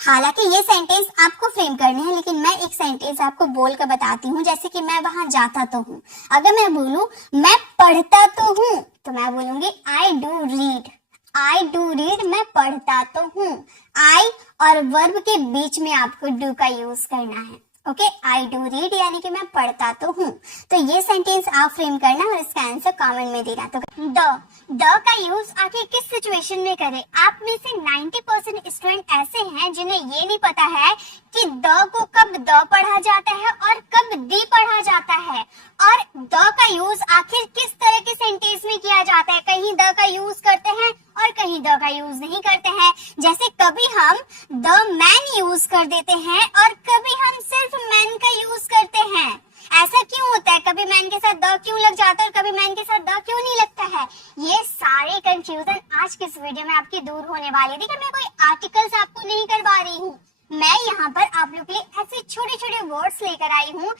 हालांकि ये सेंटेंस आपको फ्रेम करने हैं, लेकिन मैं एक सेंटेंस आपको बोल कर बताती हूँ। जैसे कि मैं वहां जाता तो हूँ, अगर मैं बोलूं मैं पढ़ता तो हूँ तो मैं बोलूंगी I do read, I do read, मैं पढ़ता तो हूँ। आई और वर्ब के बीच में आपको डू का यूज करना है। ओके, आई डू रीड यानी कि मैं पढ़ता तो हूँ। तो ये सेंटेंस आप फ्रेम करना और इसका आंसर कमेंट में देना। तो द का यूज आखिर किस सिचुएशन में करें? आप में से 90% स्टूडेंट ऐसे हैं जिन्हें ये नहीं पता है कि द को कब द पढ़ा जाता है और कब दी पढ़ा जाता है, और द का यूज आखिर किस तरह के सेंटेंस में किया जाता है। कहीं द का यूज करते हैं और कहीं द का यूज नहीं करते हैं। जैसे कभी हम द मैन यूज कर देते हैं और कभी हम सिर्फ मैन का यूज करते हैं। ऐसा क्यों होता है? कभी मैन के साथ द क्यों लग जाता है और कभी मैन के साथ द क्यों नहीं लगता है? ये सारे कंफ्यूजन आज के इस वीडियो में आपकी दूर होने वाली है। देखिए, मैं कोई आर्टिकल्स आपको नहीं करवा रही हूँ, मैं यहाँ पर आप लोग के लिए ऐसे छोटे छोटे वर्ड्स लेकर आई हूँ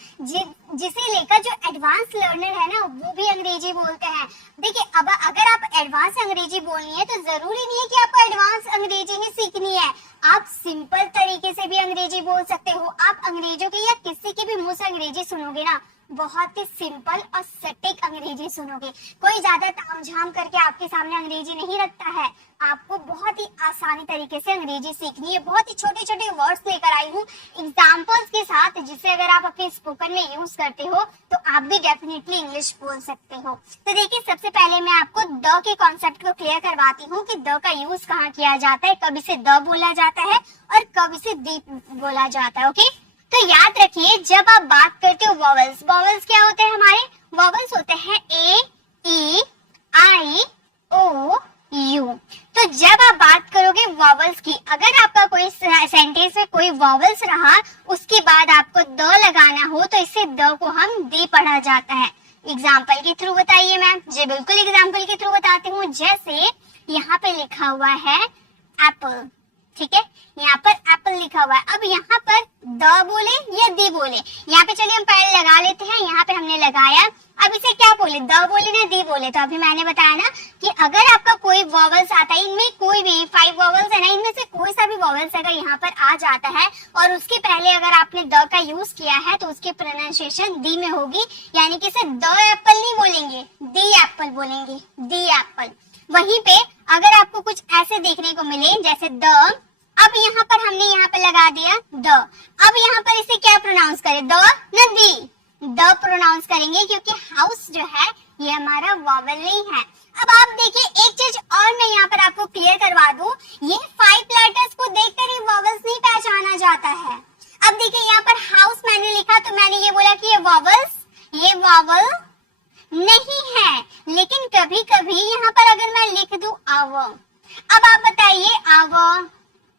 जिसे लेकर जो एडवांस लर्नर है ना वो भी अंग्रेजी बोलते हैं। देखिए, अब अगर आप एडवांस अंग्रेजी बोलनी है तो जरूरी नहीं है कि आपको एडवांस अंग्रेजी ही सीखनी है। आप सिंपल तरीके से भी अंग्रेजी बोल सकते हो। आप अंग्रेजों की या किसी की भी मुंह से अंग्रेजी सुनोगे ना, बहुत ही सिंपल और सटीक अंग्रेजी सुनोगे। कोई ज्यादा तामझाम करके आपके सामने अंग्रेजी नहीं रखता है। आपको बहुत ही आसानी तरीके से अंग्रेजी सीखनी है। बहुत ही छोटे छोटे वर्ड्स लेकर आई हूँ एग्जाम्पल्स के साथ, जिसे अगर आप अपने स्पोकन में यूज करते हो तो आप भी डेफिनेटली इंग्लिश बोल सकते हो। तो देखिए, सबसे पहले मैं आपको द के कॉन्सेप्ट को क्लियर करवाती हूँ कि द का यूज कहाँ किया जाता है, कब इसे द बोला जाता है और कब इसे दी बोला जाता है। ओके, तो याद रखिए, जब आप बात करते हो वॉवल्स, वॉवल्स क्या होते हैं हमारे? वॉवल्स होते हैं ए, ई, आई, ओ, यू। तो जब आप बात करोगे वॉवल्स की, अगर आपका कोई सेंटेंस में कोई वॉवल्स रहा, उसके बाद आपको द लगाना हो तो इससे द को हम दी पढ़ा जाता है। एग्जाम्पल के थ्रू बताइए मैम। जी बिल्कुल, एग्जाम्पल के थ्रू बताती हूँ। जैसे यहाँ पे लिखा हुआ है एप्पल, ठीक है, यहाँ पर एप्पल लिखा हुआ है। अब यहाँ पर द बोले या दी बोले, यहाँ पे चलिए हम पहले लगा लेते हैं। यहाँ पे हमने लगाया, अब इसे क्या बोले, द बोले ना दी बोले। तो अभी मैंने बताया ना कि अगर आपका कोई वॉवल्स आता है, इनमें कोई भी 5 वॉवल्स है ना, इनमें से कोई सा भी वॉवल्स अगर यहाँ पर आ जाता है और उसके पहले अगर आपने द का यूज किया है तो उसकी प्रोनाउंसिएशन दी में होगी, यानी कि इसे द एप्पल नहीं बोलेंगे, दी एप्पल बोलेंगे, दी एप्पल। वहीं पे अगर आपको कुछ ऐसे देखने को मिले जैसे द, अब यहाँ पर हमने यहाँ पे लगा दिया द, अब यहाँ पर इसे क्या प्रोनाउंस करें, द न दी, द प्रोनाउंस करेंगे क्योंकि हाउस जो है ये हमारा वॉवल नहीं है। अब आप देखिए एक चीज और मैं यहाँ पर आपको क्लियर करवा दूं, ये 5 लेटर्स को देखकर ही वॉवल्स नहीं पहचाना जाता है। अब देखिए यहाँ पर हाउस मैंने लिखा तो मैंने ये बोला कि ये वॉवल्स, ये वॉवल नहीं है, लेकिन कभी कभी यहाँ पर अगर मैं लिख दूं आव, अब आप बताइए आव,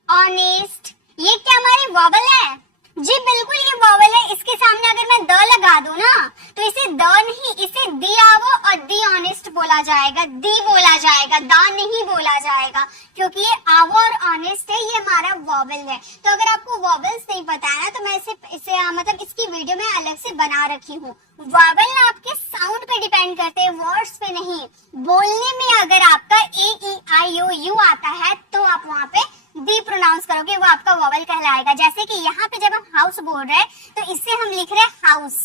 ऑनेस्ट, ये क्या हमारी वॉवल है? जी बिल्कुल ये वॉवल है। इसके सामने अगर मैं द लगा दूं ना तो इसे द नहीं, इसे दी आवो और दी ऑनेस्ट बोला जाएगा, दी बोला जाएगा, दा नहीं बोला जाएगा, क्योंकि ये आवो और ऑनेस्ट है, ये हमारा वॉवल है। तो अगर आपको वॉवल्स नहीं पता है ना तो मैं इसे मतलब इसकी वीडियो में अलग से बना रखी हूँ। वॉवल आपके साउंड पे डिपेंड करते हैं, वर्ड्स पे नहीं। बोलने में अगर आपका ए ई आई ओ यू आता है तो आप वहाँ पे दी प्रोनाउंस करोगे, वो आपका वॉवल कहलाएगा। जैसे कि यहाँ पे जब हम हाउस बोल रहे हैं तो इससे हम लिख रहे हैं हाउस,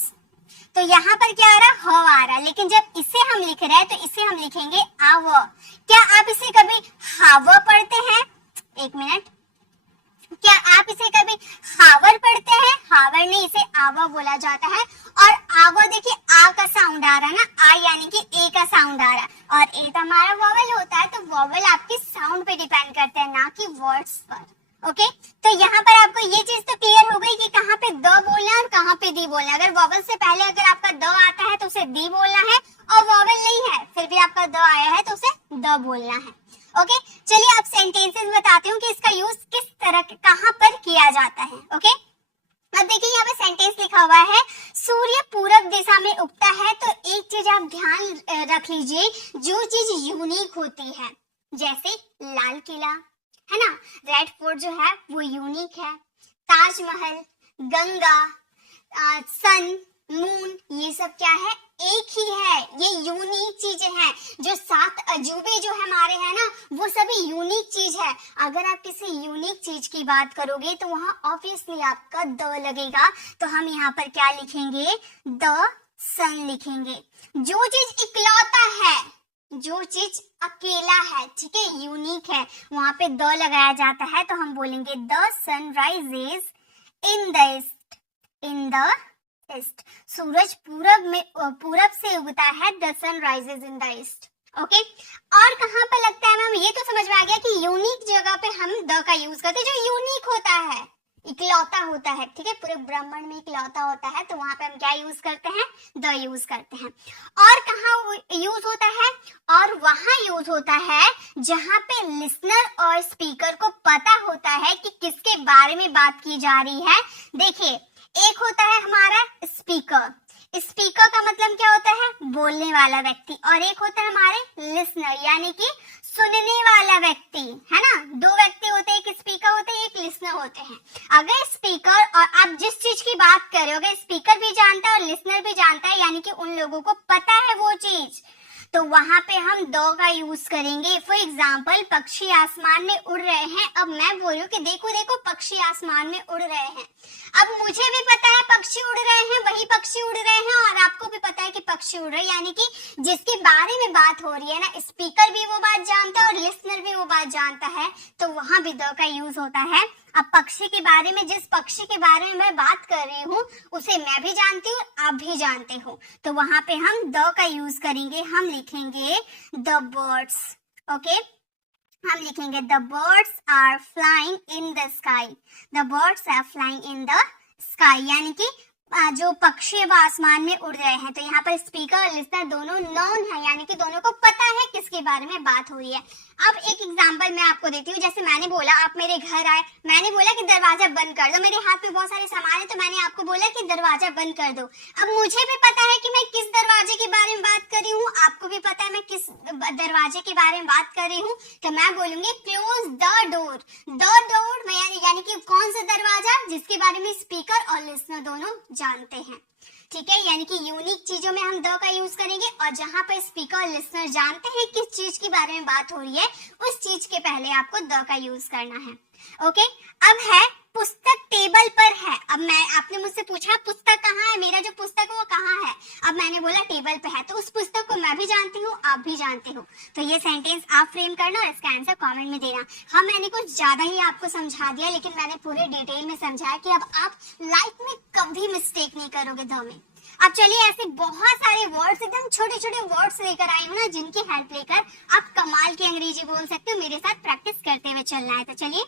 तो यहाँ पर क्या आ रहा है, ह आ रहा है, लेकिन जब इसे हम लिख रहे हैं तो इसे हम लिखेंगे आव। क्या आप इसे कभी हाव पढ़ते हैं? एक मिनट, क्या आप इसे कभी हावर पढ़ते हैं? हावर नहीं, इसे आवा बोला जाता है। और आवा देखिए आ का साउंड आ रहा है ना, आ यानी कि ए का साउंड आ रहा है, और ए तो हमारा वॉवल होता है। तो वॉवल आपकी साउंड पे डिपेंड करते हैं, ना कि वर्ड्स पर। ओके, तो यहाँ पर आपको ये चीज तो क्लियर हो गई कि कहाँ पे द बोलना है और कहाँ पे दी बोलना है। अगर वॉवल से पहले अगर आपका द आता है तो उसे दी बोलना है, और वॉवल नहीं है फिर भी आपका द आया है तो उसे द बोलना है। ओके, चलिए अब सेंटेंसेस बताती हूँ कि इसका यूज किस तरह कहाँ पर किया जाता है। ओके, अब देखिए यहाँ पे सेंटेंस लिखा हुआ है, सूर्य पूरब दिशा में उगता है। तो एक चीज आप ध्यान रख लीजिए, जो चीज यूनिक होती है, जैसे लाल किला है ना, रेड फोर्ट जो है वो यूनिक है, ताजमहल, गंगा, सन, मून, ये सब क्या है, एक ही है, ये यूनिक चीजें हैं। जो 7 अजूबे जो हमारे हैं ना, वो सभी यूनिक चीज है। अगर आप किसी यूनिक चीज की बात करोगे तो वहां ऑब्वियसली आपका द लगेगा, तो हम यहाँ पर क्या लिखेंगे, द सन लिखेंगे। जो चीज इकलौता है, जो चीज अकेला है, ठीक है, यूनिक है, वहां पे द लगाया जाता है, तो हम बोलेंगे the sun rises in the east, in the east. सूरज पूरब से उगता है, the sun rises in the east. Okay, और कहाँ पे लगता है मैम, ये तो समझ में आ गया कि यूनिक जगह पे हम द का यूज करते हैं, जो यूनिक होता है, इकलौता होता है, ठीक है, पूरे ब्रह्मांड में इकलौता होता है, तो वहां पे हम क्या यूज करते हैं, द यूज करते हैं। और कहाँ यूज होता है, और वहां यूज होता है जहां पे लिसनर और स्पीकर को पता होता है कि किसके बारे में बात की जा रही है। देखिए, एक होता है हमारा स्पीकर, स्पीकर का मतलब क्या होता है, बोलने वाला व्यक्ति, और एक होता है हमारे लिसनर यानी कि सुनने वाला व्यक्ति, है ना। 2 व्यक्ति होते हैं, एक स्पीकर होते हैं, एक लिसनर होते हैं। अगर स्पीकर, और आप जिस चीज की बात कर रहे हो, अगर स्पीकर भी जानता है और लिसनर भी जानता है, यानी कि उन लोगों को पता है वो चीज, तो वहां पे हम द का यूज करेंगे। फॉर एग्जाम्पल, पक्षी आसमान में उड़ रहे हैं, अब मैं बोलूं कि देखो देखो पक्षी आसमान में उड़ रहे हैं, अब मुझे भी पता है पक्षी उड़ रहे हैं, वही पक्षी उड़ रहे हैं, और आपको भी पता है कि पक्षी उड़ रहे हैं, यानी कि जिसके बारे में बात हो रही है ना, स्पीकर भी वो बात जानता है और लिसनर भी वो बात जानता है, तो वहां भी द का यूज होता है। अब पक्षी के बारे में, जिस पक्षी के बारे में मैं बात कर रही हूँ उसे मैं भी जानती हूँ, आप भी जानते हो, तो वहां पे हम द का यूज करेंगे, हम लिखेंगे द बर्ड्स। ओके, हम लिखेंगे the birds are flying in the sky, the birds are flying in the sky, यानी कि जो पक्षी वो आसमान में उड़ रहे हैं। तो यहाँ पर स्पीकर और लिसनर दोनों नॉन है, यानी कि दोनों को पता है किसके बारे में बात हो रही है। अब एक एग्जांपल मैं आपको देती हूँ। जैसे मैंने बोला आप मेरे घर आए, मैंने बोला कि दरवाजा बंद कर दो, मेरे हाथ में बहुत सारे सामान है तो मैंने आपको बोला कि दरवाजा बंद कर दो। अब मुझे भी पता है कि मैं किस दरवाजे के बारे में बात कर रही हूँ, आपको भी पता है मैं किस दरवाजे के बारे में बात कर रही हूँ। तो मैं बोलूंगी close the door. The door यानी कि कौन सा दरवाजा, जिसके बारे में स्पीकर और लिसनर दोनों जानते हैं। ठीक है, यानी कि यूनिक चीजों में हम द का यूज करेंगे, और जहां पर स्पीकर और लिसनर जानते हैं किस चीज के बारे में बात हो रही है, उस चीज के पहले आपको द का यूज करना है। ओके, अब है पुस्तक टेबल पर है। अब आपने मुझसे पूछा पुस्तक कहाँ है, मेरा जो पुस्तक है वो कहाँ है। अब मैंने बोला टेबल पे है, तो उस पुस्तक को मैं भी जानती हूँ, आप भी जानते हो। तो ये सेंटेंस आप फ्रेम करना और इसका आंसर कमेंट में देना। हाँ, मैंने कुछ ज्यादा ही आपको समझा दिया, लेकिन मैंने पूरे डिटेल में समझाया कि अब आप लाइफ में कभी मिस्टेक नहीं करोगे द में। अब चलिए, ऐसे बहुत सारे वर्ड्स, एकदम छोटे छोटे वर्ड्स लेकर आई हूँ ना, जिनकी हेल्प लेकर आप कमाल की अंग्रेजी बोल सकते हो। मेरे साथ प्रैक्टिस करते हुए चलना है। तो चलिए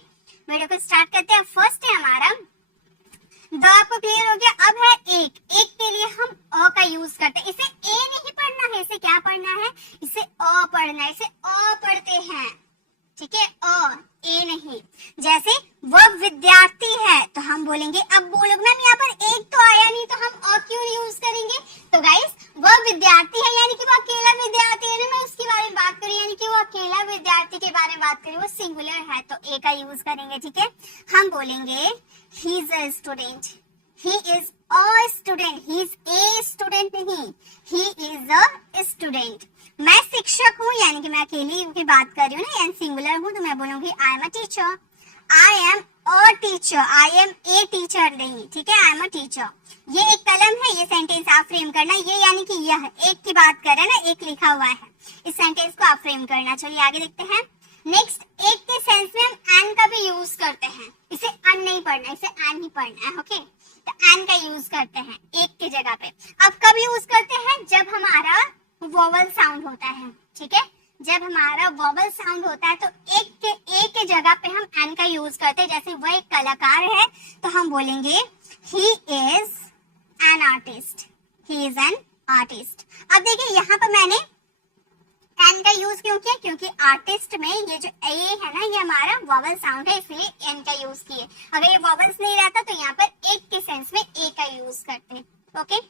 वीडियो को स्टार्ट करते हैं। फर्स्ट है हमारा द, आपको क्लियर हो गया। अब है एक के लिए हम अ का यूज करते हैं। इसे ए नहीं पढ़ना है, इसे क्या पढ़ना है, इसे अ पढ़ना है, इसे अ पढ़ते हैं। ठीक है, अ, ए नहीं। जैसे वह विद्यार्थी है, तो हम बोलेंगे, अब बोलोगे मैम यहाँ पर एक तो आया नहीं, तो हम अ क्यों यूज करेंगे। तो गाइस, वह विद्यार्थी है यानी कि वो अकेला विद्यार्थी है ना, मैं उसके बारे में बात करूँ, यानी कि वो अकेला विद्यार्थी के बारे में बात करूँ, वो सिंगुलर है, तो ए का यूज करेंगे। ठीक है, हम बोलेंगे he is a student, he is a student, he is a student नहीं, ही इज अ स्टूडेंट। मैं शिक्षक हूँ, यानी कि मैं अकेली की बात कर रही हूँ ना, यानी सिंगुलर हूँ, तो मैं बोलूंगी I am a teacher, I am a teacher, I am a teacher नहीं। ठीक है, आई एम अ टीचर। ये एक कलम है, ये सेंटेंस आप फ्रेम करना। ये यानी कि यह एक की बात कर रहे हैं ना, एक लिखा हुआ है, इस सेंटेंस को आप फ्रेम करना। चलिए आगे देखते हैं। नेक्स्ट, एक के सेंस में हम एन का भी यूज करते हैं। इसे अन नहीं पढ़ना, इसे एन ही पढ़ना है। ओके, तो एन का यूज करते हैं एक की जगह पे। अब कब यूज करते हैं, जब हमारा वोवल साउंड होता है। ठीक है, जब हमारा वोवल साउंड होता है तो एक के जगह पे हम एन का यूज करते हैं। जैसे वह एक कलाकार है, तो हम बोलेंगे he is an artist, he is an artist. अब देखिए यहाँ पर मैंने एन का यूज क्यों किया, क्योंकि आर्टिस्ट में ये जो ए है ना, ये हमारा वोवल साउंड है, इसलिए एन का यूज किए। अगर ये वोवल्स नहीं रहता तो यहाँ पर एक के सेंस में ए का यूज करते। ओके,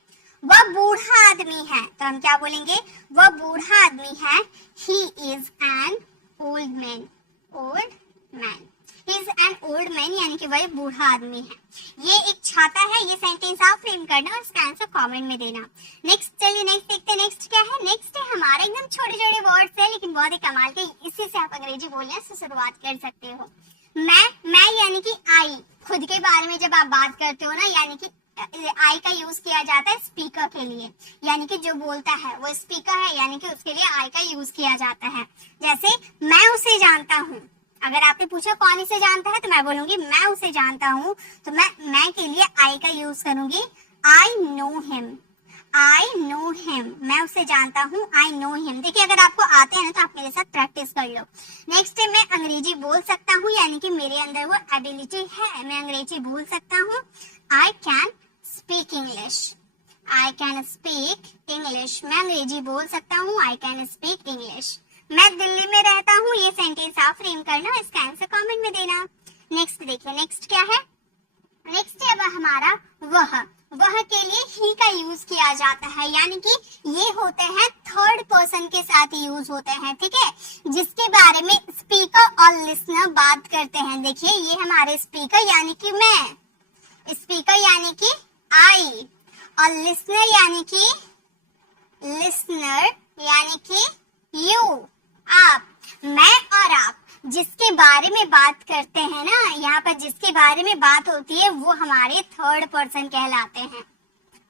वह बूढ़ा आदमी है, तो हम क्या बोलेंगे, वह बूढ़ा आदमी है, he is an old man, old man, he is an old man, यानी कि वह बूढ़ा आदमी है। ये एक छाता है, ये सेंटेंस आप फ्रेम करना और इसका आंसर कमेंट में देना। नेक्स्ट, चलिए नेक्स्ट देखते हैं। नेक्स्ट क्या है, नेक्स्ट है हमारा एकदम छोटे छोटे वर्ड्स है, लेकिन बहुत ही कमाल के, इसी से आप अंग्रेजी बोलने से शुरुआत कर सकते हो। मैं यानी कि आई, खुद के बारे में जब आप बात करते हो ना, यानी कि आई का यूज किया जाता है स्पीकर के लिए, यानी कि जो बोलता है वो स्पीकर है, यानी कि उसके लिए आई का यूज किया जाता है। जैसे मैं उसे जानता हूँ, अगर आपने पूछा कौन इसे जानता है, तो मैं बोलूंगी मैं उसे जानता हूँ, तो मैं के लिए आई का यूज करूंगी, I know him, I know him, मैं उसे जानता हूँ, आई नो हिम। देखिए, अगर आपको आते हैं ना तो आप मेरे साथ प्रैक्टिस कर लो। नेक्स्ट है, मैं अंग्रेजी बोल सकता हूँ, यानी कि मेरे अंदर वो एबिलिटी है, मैं अंग्रेजी बोल सकता हूँ। I can speak English, I can speak English, मैं अंग्रेजी बोल सकता हूँ, आई कैन स्पीक इंग्लिश। मैं दिल्ली में रहता हूँ, ये सेंटेंस आप फ्रेम करना, इसका आंसर कमेंट में देना। नेक्स्ट देखिए, नेक्स्ट क्या है, नेक्स्ट है वह हमारा वह के लिए ही का यूज किया जाता है, यानी कि ये होते हैं थर्ड पर्सन के साथ यूज होते हैं। ठीक है, जिसके बारे में स्पीकर और लिसनर बात करते हैं। देखिए, ये हमारे स्पीकर यानी कि मैं, स्पीकर यानी कि आई, और लिसनर यानी कि यू, आप, मैं और आप, जिसके बारे में बात करते हैं ना, यहाँ पर जिसके बारे में बात होती है वो हमारे थर्ड पर्सन कहलाते हैं।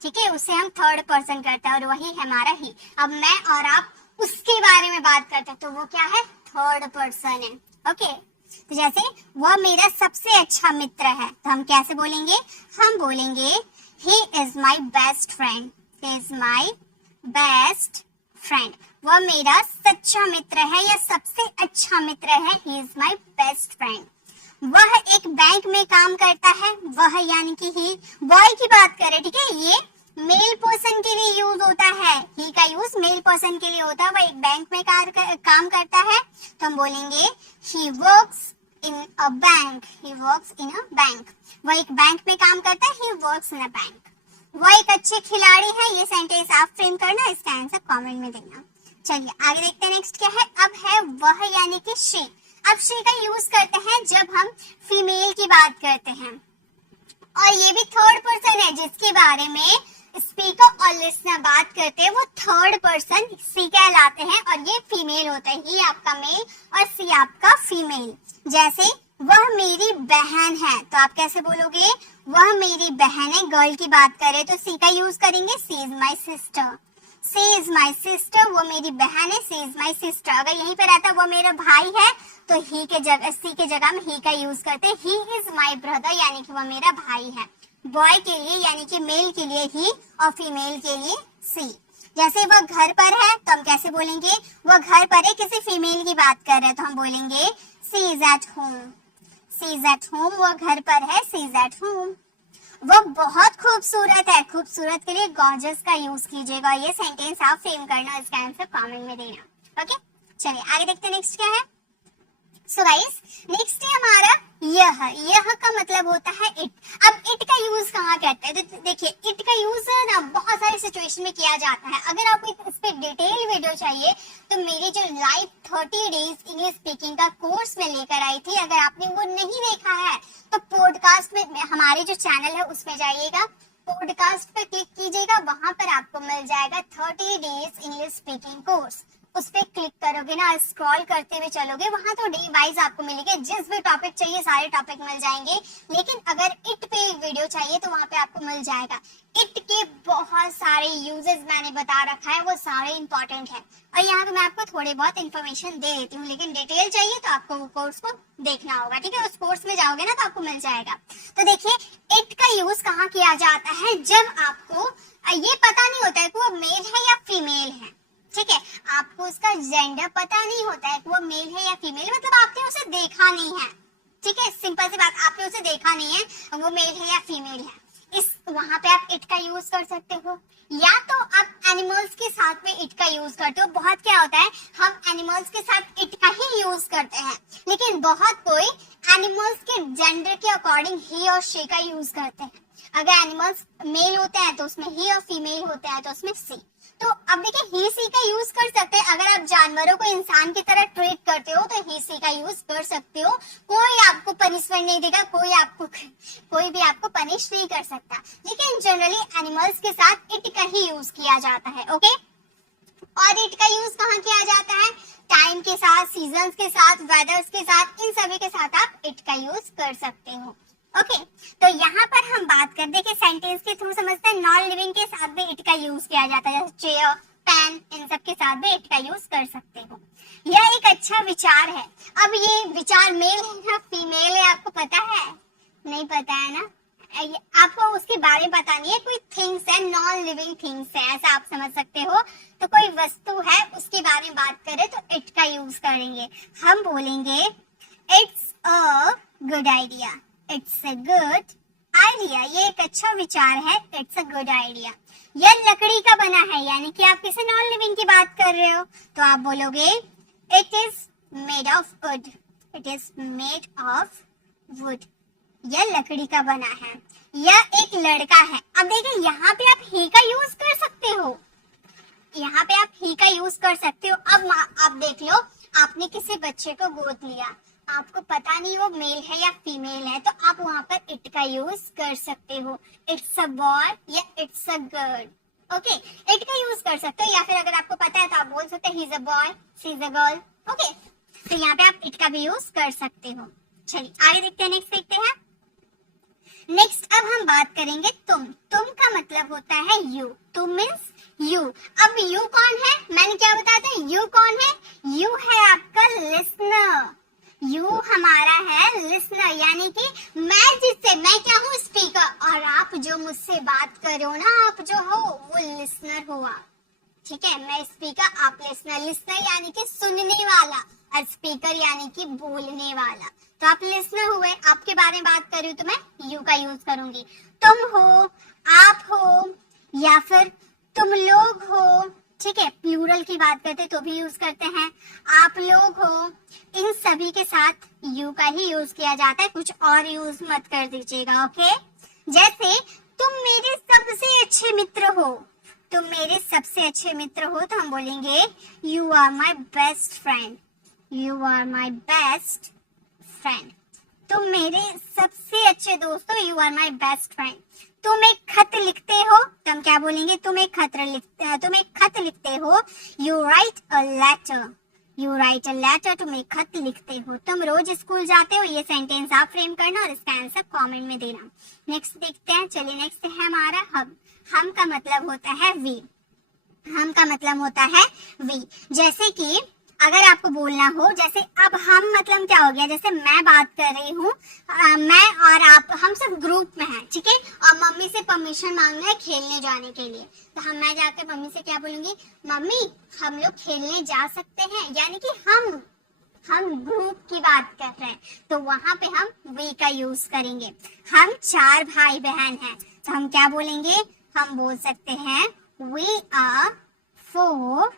ठीक है, उसे हम थर्ड पर्सन करते हैं, और वही हमारा ही। अब मैं और आप उसके बारे में बात करते हैं, तो वो क्या है, थर्ड पर्सन है। ओके, तो जैसे वह मेरा सबसे अच्छा मित्र है, तो हम कैसे बोलेंगे, हम बोलेंगे he is my best friend, he is my best friend, वह मेरा सच्चा मित्र है या सबसे अच्छा मित्र है, he is my best friend. वह एक बैंक में काम करता है। वह यानी कि ही, बॉय की बात करें, ठीक है, ये मेल पर्सन के लिए यूज होता है। ही का यूज मेल पर्सन के लिए होता है। वह एक बैंक में काम करता है, तो हम बोलेंगे he works in a bank. He works in a bank. वह एक बैंक में काम करता है। He works in a bank. वह एक अच्छे खिलाड़ी है। ये सेंटेंस आप फ्रेम करना, इसका आंसर कमेंट में देना। चलिए आगे देखते हैं नेक्स्ट क्या है। अब है वह यानी कि शी। अब शी का यूज करते हैं जब हम फीमेल की बात करते हैं, और ये भी थर्ड पर्सन है जिसके बारे में स्पीकर और लिसनर बात करते हैं, वो थर्ड पर्सन सी कहलाते हैं, और ये फीमेल होता है। ही आपका मेल और सी आपका फीमेल। जैसे वह मेरी बहन है, तो आप कैसे बोलोगे, वह मेरी बहन है। गर्ल की बात करें तो सी का यूज करेंगे, she is my sister. She is my sister, वो मेरी बहन है, सी इज माई सिस्टर। अगर यहीं पे रहता वो मेरा भाई है तो ही के जगह, सी के जगह में ही का यूज करते हैं। ही इज माई ब्रदर, यानी कि वो मेरा भाई है। बॉय के लिए यानी कि मेल के लिए ही, और फीमेल के लिए सी। जैसे वह घर पर है तो हम कैसे बोलेंगे, वह घर पर है, किसी फीमेल की बात कर रहे हैं तो हम बोलेंगे she is at home. She is at home, वह घर पर है, सी इज एट होम। वह बहुत खूबसूरत है। खूबसूरत के लिए गॉर्जियस का यूज कीजिएगा। ये सेंटेंस आप फ्रेम करना, इसका आंसर कमेंट में देना। ओके, चलिए आगे देखते हैं नेक्स्ट क्या है। सो गाइस, नेक्स्ट है हमारा यह। यह का मतलब होता है इट। अब इट का यूज कहाँ करते हैं, तो देखिए इट का यूज ना बहुत सारी सिचुएशन में किया जाता है। अगर आपको इस पे डिटेल वीडियो चाहिए तो मेरी जो लाइव 30 डेज इंग्लिश स्पीकिंग का कोर्स में लेकर आई थी, अगर आपने वो नहीं देखा है तो पॉडकास्ट में हमारे जो चैनल है उसमें जाइएगा, पॉडकास्ट पे क्लिक कीजिएगा, वहां पर आपको मिल जाएगा 30 डेज इंग्लिश स्पीकिंग कोर्स। उस पे क्लिक करोगे ना, स्क्रॉल करते हुए चलोगे, वहां तो डे वाइज आपको मिलेंगे, जिस भी टॉपिक चाहिए सारे टॉपिक मिल जाएंगे। लेकिन अगर इट पे वीडियो चाहिए तो वहां पे आपको मिल जाएगा। इट के बहुत सारे यूजेस मैंने बता रखा है, वो सारे इंपॉर्टेंट है, और यहाँ पे मैं आपको थोड़े बहुत इन्फॉर्मेशन दे देती हूँ। लेकिन डिटेल चाहिए तो आपको वो कोर्स को देखना होगा, ठीक है। उस कोर्स में जाओगे ना तो आपको मिल जाएगा। तो देखिए इट का यूज कहाँ किया जाता है, जब आपको ये पता नहीं होता है कि वो मेल है या फीमेल है, ठीक है। आपको उसका जेंडर पता नहीं होता है कि वो मेल है या फीमेल, मतलब आपने उसे देखा नहीं है, ठीक है। सिंपल सी बात, आपने उसे देखा नहीं है वो मेल है या फीमेल है। इस वहां पे आप इट का यूज कर सकते हो, या तो आप एनिमल्स के साथ में इट का यूज करते हो। बहुत क्या होता है, हम एनिमल्स के साथ इट का ही यूज करते हैं, लेकिन बहुत कोई एनिमल्स के जेंडर के अकॉर्डिंग ही और शी का यूज करते हैं। अगर एनिमल्स मेल होते हैं तो उसमें ही, और फीमेल होते हैं तो उसमें सी। तो अब देखिए ही सी का यूज कर सकते हैं। अगर आप जानवरों को इंसान की तरह ट्रीट करते हो तो ही सी का यूज कर सकते हो। कोई आपको पनिशमेंट नहीं देगा, कोई भी आपको पनिश नहीं कर सकता। लेकिन जनरली एनिमल्स के साथ इट का ही यूज किया जाता है, ओके। और इट का यूज कहाँ किया जाता है, टाइम के साथ, सीजन्स के साथ, वेदर्स के साथ, इन सभी के साथ आप इट का यूज कर सकते हो, ओके। तो यहाँ पर हम बात कर देखिए सेंटेंस के थ्रू समझते हैं, नॉन लिविंग के साथ भी इट का यूज किया जाता है, जैसे चेयर, पेन, इन सब के साथ भी इट का यूज कर सकते हो। यह एक अच्छा विचार है। अब ये विचार मेल है या फीमेल है आपको पता है, नहीं पता है ना, आपको उसके बारे में पता नहीं है। कोई थिंग्स है, नॉन लिविंग थिंग्स है, ऐसा आप समझ सकते हो। तो कोई वस्तु है उसके बारे में बात करें तो इट का यूज करेंगे, हम बोलेंगे it's a good idea. It's a good idea, ये एक अच्छा विचार है, इट्स अ गुड आइडिया। यह लकड़ी का बना है, यानी कि आप किसी नॉन लिविंग की बात कर रहे हो तो आप बोलोगे it is made of would. It is made of would, यह लकड़ी का बना है। यह एक लड़का है। अब देखिए यहाँ पे आप ही का यूज कर सकते हो, यहाँ पे आप ही का यूज कर सकते हो। अब आप देख लो, आपने किसी बच्चे को गोद लिया, आपको पता नहीं वो मेल है या फीमेल है, तो आप वहां पर इट का यूज कर सकते हो। इट्स अ बॉय या it's a girl, okay, it का यूज कर सकते हो। या फिर अगर आपको पता है तो आप बोल सकते हैं he is a boy, she is a girl, okay. तो यहाँ पे आप इट का भी यूज कर सकते हो। चलिए आगे देखते हैं, नेक्स्ट देखते हैं। नेक्स्ट अब हम बात करेंगे तुम। तुम का मतलब होता है यू। तुम मीन्स यू। अब यू कौन है, मैंने क्या बताया था, यू कौन है, यू है आपका लिसनर। यू हमारा है लिसनर, यानी कि मैं क्या हूँ, स्पीकर, और आप जो मुझसे बात कर रहे हो ना, आप जो हो वो लिसनर हुआ, ठीक है। मैं स्पीकर, आप लिसनर। लिसनर यानी कि सुनने वाला, और स्पीकर यानी कि बोलने वाला। तो आप लिसनर हुए, आपके बारे में बात कर रही हूँ तो मैं यू का यूज करूंगी। तुम हो, आप हो, या फिर तुम लोग हो, ठीक है, प्लूरल की बात करते तो भी यूज करते हैं। आप लोग हो, इन सभी के साथ यू का ही यूज किया जाता है, कुछ और यूज मत कर दीजिएगा, ओके। जैसे तुम मेरे सबसे अच्छे मित्र हो, तुम मेरे सबसे अच्छे मित्र हो तो हम बोलेंगे you are my best friend, you are my best friend. तुम मेरे सबसे अच्छे दोस्त हो, you are my best friend. तुम एक खत लिखते हो तो हम क्या बोलेंगे, तुम एक खत लिखते हो, you write a letter, you write a letter. तुम एक खत लिखते हो। तुम रोज स्कूल जाते हो, ये सेंटेंस आप फ्रेम करना और इसका आंसर कमेंट में देना। नेक्स्ट देखते हैं, चलिए नेक्स्ट है हमारा हम। हम का मतलब होता है वी, हम का मतलब होता है वी। जैसे कि अगर आपको बोलना हो, जैसे अब हम मतलब क्या हो गया, जैसे मैं बात कर रही हूँ, मैं और आप, हम सब ग्रुप में हैं, ठीक है, और मम्मी से परमिशन मांगना है खेलने जाने के लिए, तो मैं जाकर मम्मी से क्या बोलूंगी, मम्मी हम लोग खेलने जा सकते हैं, यानी कि हम ग्रुप की बात कर रहे हैं, तो वहां पे हम वी का यूज करेंगे। हम 4 भाई बहन हैं तो हम क्या बोलेंगे, हम बोल सकते हैं वी आर 4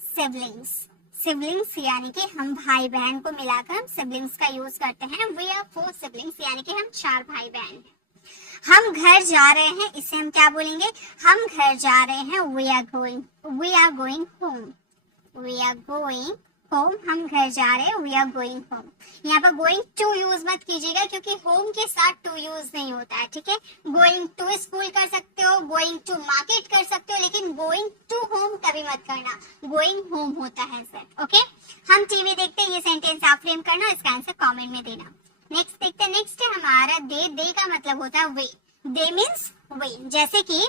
सिबलिंग्स। सिबलिंग्स यानी कि हम भाई बहन को मिलाकर हम सिबलिंग्स का यूज करते हैं। वी आर 4 सिबलिंग्स यानी कि हम 4 भाई बहन हैं। हम घर जा रहे हैं, इसे हम क्या बोलेंगे, हम घर जा रहे हैं, we are going home, we are going home. हम घर जा रहे हैं, वी आर गोइंग होम। यहाँ पर गोइंग टू यूज मत कीजिएगा क्योंकि होम के साथ टू यूज नहीं होता है, ठीक है। गोइंग टू स्कूल कर सकते हो, गोइंग टू मार्केट कर सकते हो, लेकिन गोइंग टू होम कभी मत करना, गोइंग होम होता है सर, ओके। हम टीवी देखते हैं, ये सेंटेंस आप फ्रेम करना, इसका आंसर कमेंट में देना। नेक्स्ट देखते हैं, नेक्स्ट है हमारा दे। दे का मतलब होता है वे, दे मीन्स वे। जैसे कि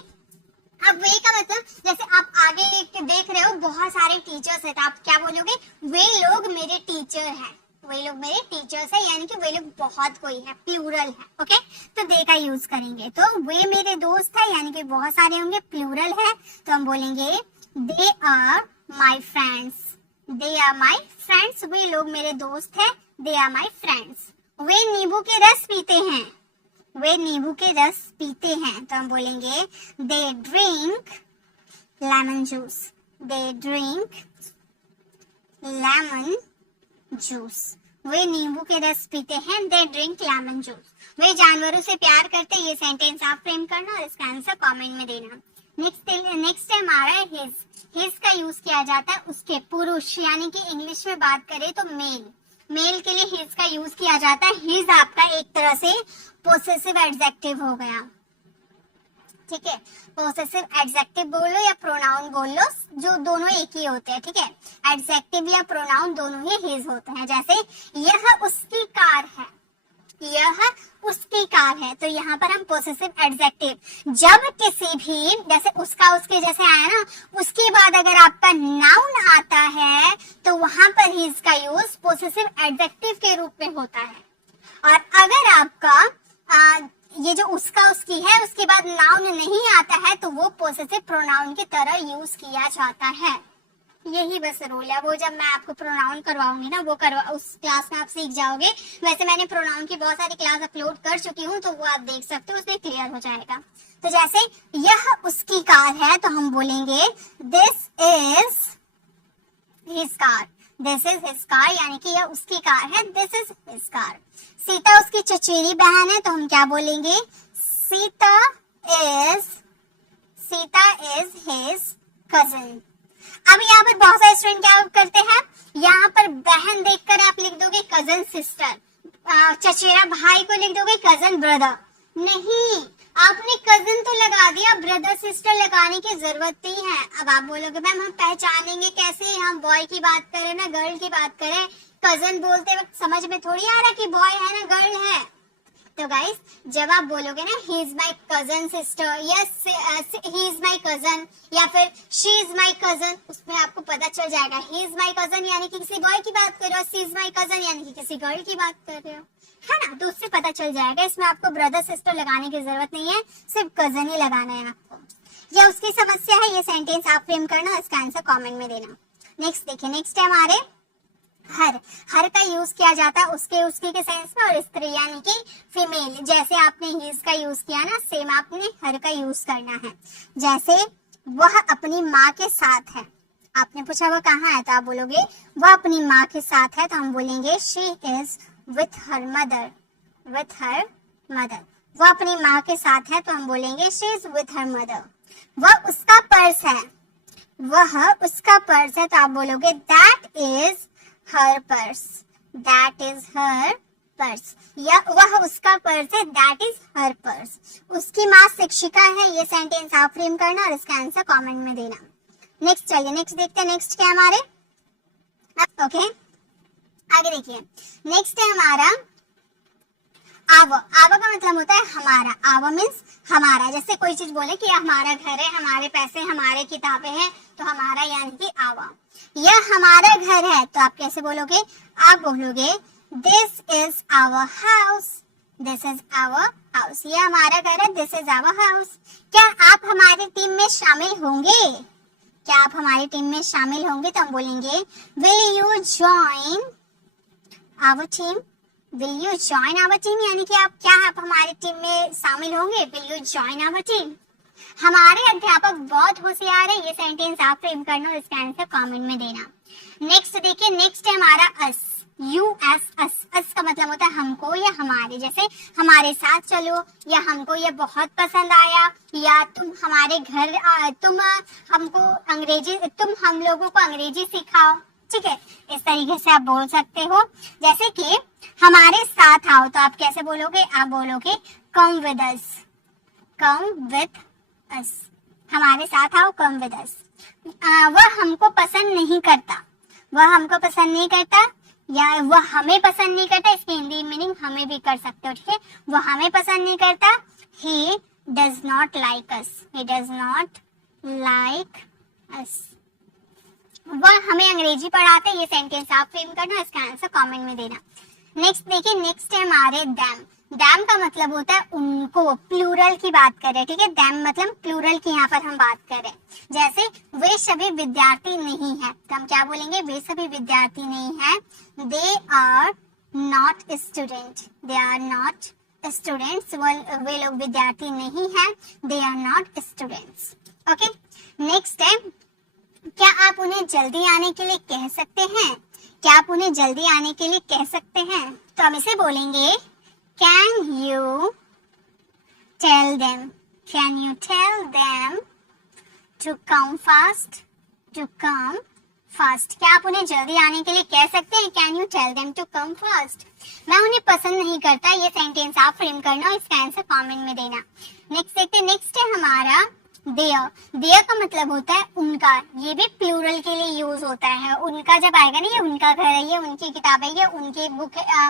अब वे का मतलब, जैसे आप आगे देख रहे हो बहुत सारे टीचर्स हैं, तो आप क्या बोलोगे, वे लोग मेरे टीचर हैं, वे लोग मेरे टीचर्स हैं, यानी कि वे लोग बहुत कोई है, प्लूरल है, ओके। तो दे का यूज करेंगे, तो वे मेरे दोस्त है यानी कि बहुत सारे होंगे, प्लूरल है, तो हम बोलेंगे they are my friends, they are my friends. वे लोग मेरे दोस्त है, दे आर माई फ्रेंड्स। वे नींबू के रस पीते हैं, वे नींबू के रस पीते हैं, तो हम बोलेंगे they drink lemon juice, they drink lemon juice. वे नींबू के रस पीते हैं, दे ड्रिंक लेमन जूस। वे जानवरों से प्यार करते हैं, ये सेंटेंस आप फ्रेम करना और इसका आंसर कमेंट में देना। नेक्स्ट है हमारा हिज। हिज का यूज किया जाता है उसके, पुरुष यानी कि इंग्लिश में बात करें तो मेल, मेल के लिए हिज का यूज किया जाता है। हिज आपका एक तरह से पोसेसिव एडजेक्टिव हो गया, ठीक है। पोसेसिव एडजेक्टिव बोल लो या प्रोनाउन बोल लो, जो दोनों एक ही होते हैं, ठीक है। एडजेक्टिव या प्रोनाउन दोनों ही हिज होते हैं। जैसे यह उसकी कार है, यह उसकी कार है, तो यहाँ पर हम पोसेसिव एडजेक्टिव, जब किसी भी, जैसे उसका उसके जैसे आया ना, उसके बाद अगर आपका नाउन आता है तो वहां पर हिज का यूज पोसेसिव एडजेक्टिव के रूप में होता है। और अगर आपका ये जो उसका उसकी है उसके बाद नाउन नहीं आता है तो वो पोसेसिव प्रोनाउन की तरह यूज किया जाता है। यही बस रूल है, वो जब मैं आपको प्रोनाउन करवाऊंगी ना, वो उस क्लास में आप सीख जाओगे। वैसे मैंने प्रोनाउन की बहुत सारी क्लास अपलोड कर चुकी हूँ, तो वो आप देख सकते हो, उसमें क्लियर हो जाएगा। तो जैसे यह उसकी कार है तो हम बोलेंगे this is his car, this is his car, यानी कि यह उसकी कार है, this is his car. Sita उसकी चचेरी बहन है तो हम क्या बोलेंगे, सीता इज हिज कजिन। अब यहाँ पर बहुत सारे स्टूडेंट क्या करते हैं, यहाँ पर बहन देखकर आप लिख दोगे कजन सिस्टर, चचेरा भाई को लिख दोगे कजन ब्रदर। नहीं, आपने कजन तो लगा दिया, ब्रदर सिस्टर लगाने की जरूरत नहीं है। अब आप बोलोगे मैम हम पहचानेंगे कैसे, हम बॉय की बात करें ना गर्ल की बात करें, कजन बोलते वक्त समझ में थोड़ी आ रहा कि बॉय है ना गर्ल है। तो गाइस जब आप बोलोगे ना he is my cousin sister, yes he is my cousin, या फिर शी इज माई कजन, उसमें आपको पता चल जाएगा ही इज माई कजन यानी कि किसी बॉय की बात कर रहे हो, सी इज माई कजन यानी कि किसी गर्ल की बात कर रहे हो, है ना। तो उससे पता चल जाएगा, इसमें आपको ब्रदर सिस्टर लगाने की जरूरत नहीं है, सिर्फ कजन ही लगाना है आपको। या उसकी समस्या है, ये सेंटेंस आप फ्रेम करना, इसका आंसर कॉमेंट में देना। नेक्स्ट देखिए, नेक्स्ट है हमारे हर का यूज किया जाता है उसके उसकी के सेंस में, और स्त्री यानी कि फीमेल। जैसे आपने हिज का यूज किया ना, सेम आपने हर का यूज करना है। जैसे वह अपनी माँ के साथ है, आपने पूछा वह कहाँ है, तो आप बोलोगे वह अपनी माँ के साथ है, तो हम बोलेंगे she is with her mother, with her mother. वह अपनी माँ के साथ है, तो हम बोलेंगे she is with her mother. वह उसका पर्स है, वह उसका पर्स है, तो आप बोलोगे that is her purse, that is her purse. या वह उसका पर्स है, दैट इज हर पर्स। उसकी माँ शिक्षिका है, ये सेंटेंस आप फ्रेम करना और इसका आंसर कमेंट में देना। नेक्स्ट चलिए, नेक्स्ट देखते हैं, नेक्स्ट क्या हमारे, ओके आगे देखिए। नेक्स्ट है हमारा आव। आव का मतलब होता है हमारा। आव मीन्स हमारा। जैसे कोई चीज बोले कि हमारा घर है, हमारे पैसे, हमारे किताबें हैं, तो हमारा यानी कि आवा। यह हमारा घर है, तो आप कैसे बोलोगे, आप बोलोगे this is our house, this is our house. यह हमारा घर है, दिस इज आवर हाउस। क्या आप हमारी टीम में शामिल होंगे, क्या आप हमारी टीम में शामिल होंगे, तो हम बोलेंगे will you join our team, will you join our team, यानी कि आप हमारी टीम में शामिल होंगे, will you join our team. हमारे अध्यापक बहुत होशियार है, ये सेंटेंस आप फ्रेम करना और इसका आंसर कमेंट में देना। नेक्स्ट देखिए, नेक्स्ट है हमारा अस। यू एस, अस का मतलब होता है हमको या हमारे। जैसे हमारे साथ चलो, या हमको ये बहुत पसंद आया, या तुम हमारे घर तुम हमको अंग्रेजी, तुम हम लोगों को अंग्रेजी सिखाओ। ठीक है, इस तरीके से आप बोल सकते हो। जैसे कि हमारे साथ आओ, तो आप कैसे बोलोगे, आप बोलोगे come with us, come with us. हमारे साथ आओ, कम विद अस। वह हमको पसंद नहीं करता, वह हमको पसंद नहीं करता, या वह हमें पसंद नहीं करता, इसकी हिंदी मीनिंग हमें भी कर सकते हो। ठीक है, वह हमें पसंद नहीं करता, he does not like us, he does not like us। वह हमें अंग्रेजी पढ़ाते, ये सेंटेंस आप फ्रेम करना, इसका आंसर कमेंट में देना। नेक्स्ट देखिए, नेक्स्ट है हमारे दैम। दैम का मतलब होता है उनको, प्लूरल की बात कर रहे हैं। ठीक है, दैम मतलब प्लूरल की यहाँ पर हम बात कर रहे हैं। जैसे वे सभी विद्यार्थी नहीं है, तो हम क्या बोलेंगे, वे सभी विद्यार्थी नहीं है, they are not student, they are not students. वे लोग विद्यार्थी नहीं है, they are not students. Okay, next है, क्या आप उन्हें जल्दी आने के लिए कह सकते हैं, क्या आप उन्हें जल्दी आने के लिए कह सकते हैं, तो हम इसे बोलेंगे can you tell them, can you tell them to come fast, to come fast. क्या आप उन्हें जल्दी आने के लिए कह सकते हैं, can you tell them to come fast. मैं उन्हें पसंद नहीं करता, ये सेंटेंस आप फ्रेम करना और इसका आंसर कमेंट में देना। नेक्स्ट देखते हैं, नेक्स्ट है हमारा देयर। देयर का मतलब होता है उनका, ये भी प्लूरल के लिए यूज होता है। उनका जब आएगा ना, ये उनका घर है, ये उनकी किताब है, ये उनकी बुक है,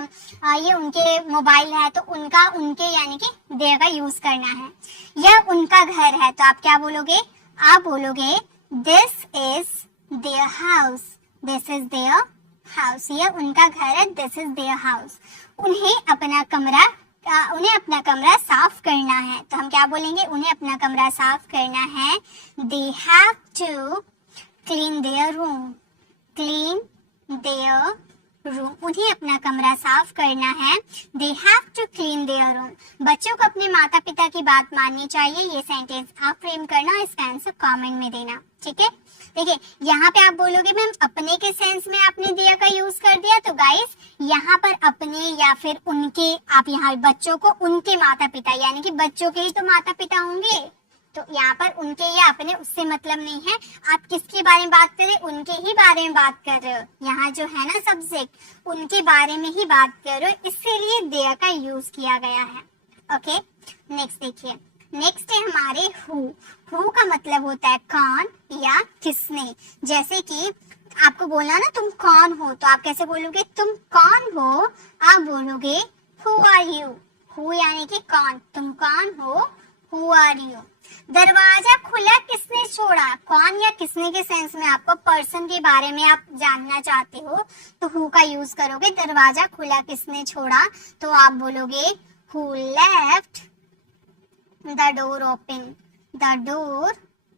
ये उनके मोबाइल है, तो उनका, उनके यानी कि देयर का यूज करना है। यह उनका घर है, तो आप क्या बोलोगे, आप बोलोगे this is their house, this is their house. यह उनका घर है, दिस इज देयर हाउस। उन्हें अपना कमरा साफ करना है, तो हम क्या बोलेंगे, उन्हें अपना कमरा साफ करना है, they have to clean their room, clean their room. उन्हें अपना कमरा साफ करना है, they have to clean their room. बच्चों को अपने माता पिता की बात माननी चाहिए, ये सेंटेंस आप फ्रेम करना, इसका आंसर कमेंट में देना। ठीक है, देखिए यहाँ पे आप बोलोगे मैम अपने के सेंस में आपने दिया का यूज कर दिया, तो गाइस यहाँ पर अपने या फिर उनके, आप यहाँ बच्चों को उनके माता पिता, यानी कि बच्चों के ही तो माता पिता होंगे, तो यहाँ पर उनके या अपने उससे मतलब नहीं है। आप किसके बारे में बात कर रहे, उनके ही बारे में बात कर रहे हो। यहाँ जो है ना सब्जेक्ट, उनके बारे में ही बात कर रहे हो, इसीलिए देयर का यूज किया गया है। ओके, नेक्स्ट देखिए, नेक्स्ट है हमारे हु। हु का मतलब होता है कौन या किसने। जैसे कि आपको बोलना ना तुम कौन हो, तो आप कैसे बोलोगे, तुम कौन हो, आप बोलोगे हु आर यू। हु यानी कि कौन, तुम कौन हो, हु आर यू। दरवाजा खुला किसने छोड़ा, कौन या किसने के सेंस में आपको पर्सन के बारे में आप जानना चाहते हो, तो हु का यूज करोगे। दरवाजा खुला किसने छोड़ा, तो आप बोलोगे who left the door open, the door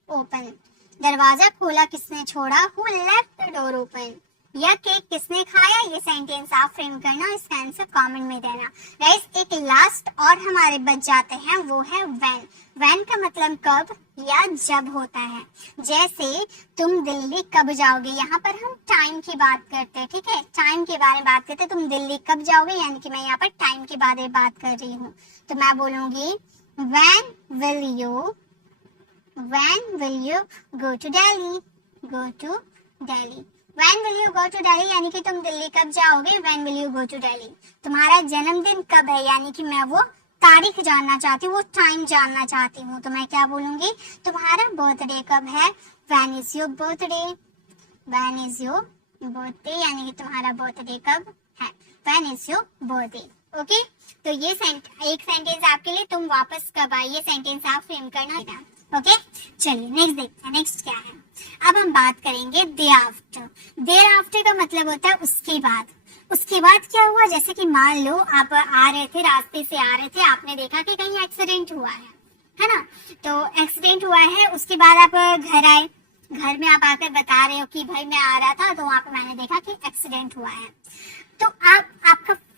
open. दरवाजा खोला किसने छोड़ा, who left the door open, यह केक किसने खाया, ये सेंटेंस आप फ्रेम करना, इसका आंसर कमेंट में देना। गाइस एक लास्ट और हमारे बच जाते हैं, वो है व्हेन। व्हेन का मतलब कब या जब होता है। जैसे तुम दिल्ली कब जाओगे, यहाँ पर हम टाइम की बात करते हैं, ठीक है, टाइम के बारे में बात करते हैं। तुम दिल्ली कब जाओगे, यानी कि मैं यहाँ पर टाइम के बारे में बात कर रही हूँ। तो मैं बोलूंगी when will you go to Delhi, go to Delhi। When will you go to Delhi, यानी कि तुम दिल्ली कब जाओगे। When will you go to Delhi, तुम्हारा जन्मदिन कब है, यानी कि मैं वो तारीख जानना चाहती हूँ, वो टाइम जानना चाहती हूँ। तो मैं क्या बोलूंगी, तुम्हारा बर्थडे कब है। When is your birthday, when is your birthday, यानी कि तुम्हारा बर्थडे कब है। When is your birthday, okay. तो ये एक सेंटेंस आपके लिए, तुम वापस कब आई, ये सेंटेंस आप फ्रेम करना है, ओके। चलिए नेक्स्ट देखते हैं, नेक्स्ट क्या है। अब हम बात करेंगे डे आफ्टर। डे आफ्टर का मतलब होता है उसके बाद। उसके बाद क्या हुआ, जैसे कि मान लो आप आ रहे थे, रास्ते से आ रहे थे, आपने देखा कि कहीं एक्सीडेंट हुआ है ना। तो एक्सीडेंट हुआ है, उसके बाद आप घर आए, घर में आप आकर बता रहे हो कि भाई मैं आ रहा था तो वहां पे मैंने देखा कि एक्सीडेंट हुआ है। तो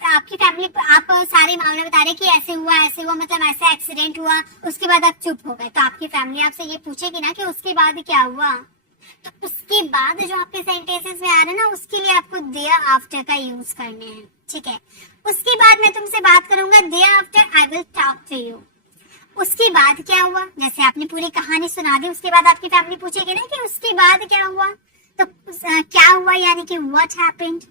आपकी फैमिली, आप सारे मामले बता रहे कि ऐसे हुआ, मतलब ऐसा एक्सीडेंट हुआ, उसके बाद आप चुप हो गए। तो आपकी फैमिली आपसे ये पूछेगी ना कि उसके बाद क्या हुआ। तो उसके बाद जो आपके सेंटेंसेस में आ रहे हैं ना, उसके लिए आपको देयर आफ्टर का यूज करने हैं, ठीक है। उसके बाद मैं तुमसे बात करूंगा, thereafter I will talk to you. उसके बाद क्या हुआ, जैसे आपने पूरी कहानी सुना दी, उसके बाद आपकी फैमिली पूछेगी ना कि उसके बाद क्या हुआ। तो क्या हुआ, यानी कि व्हाट हैपेंड,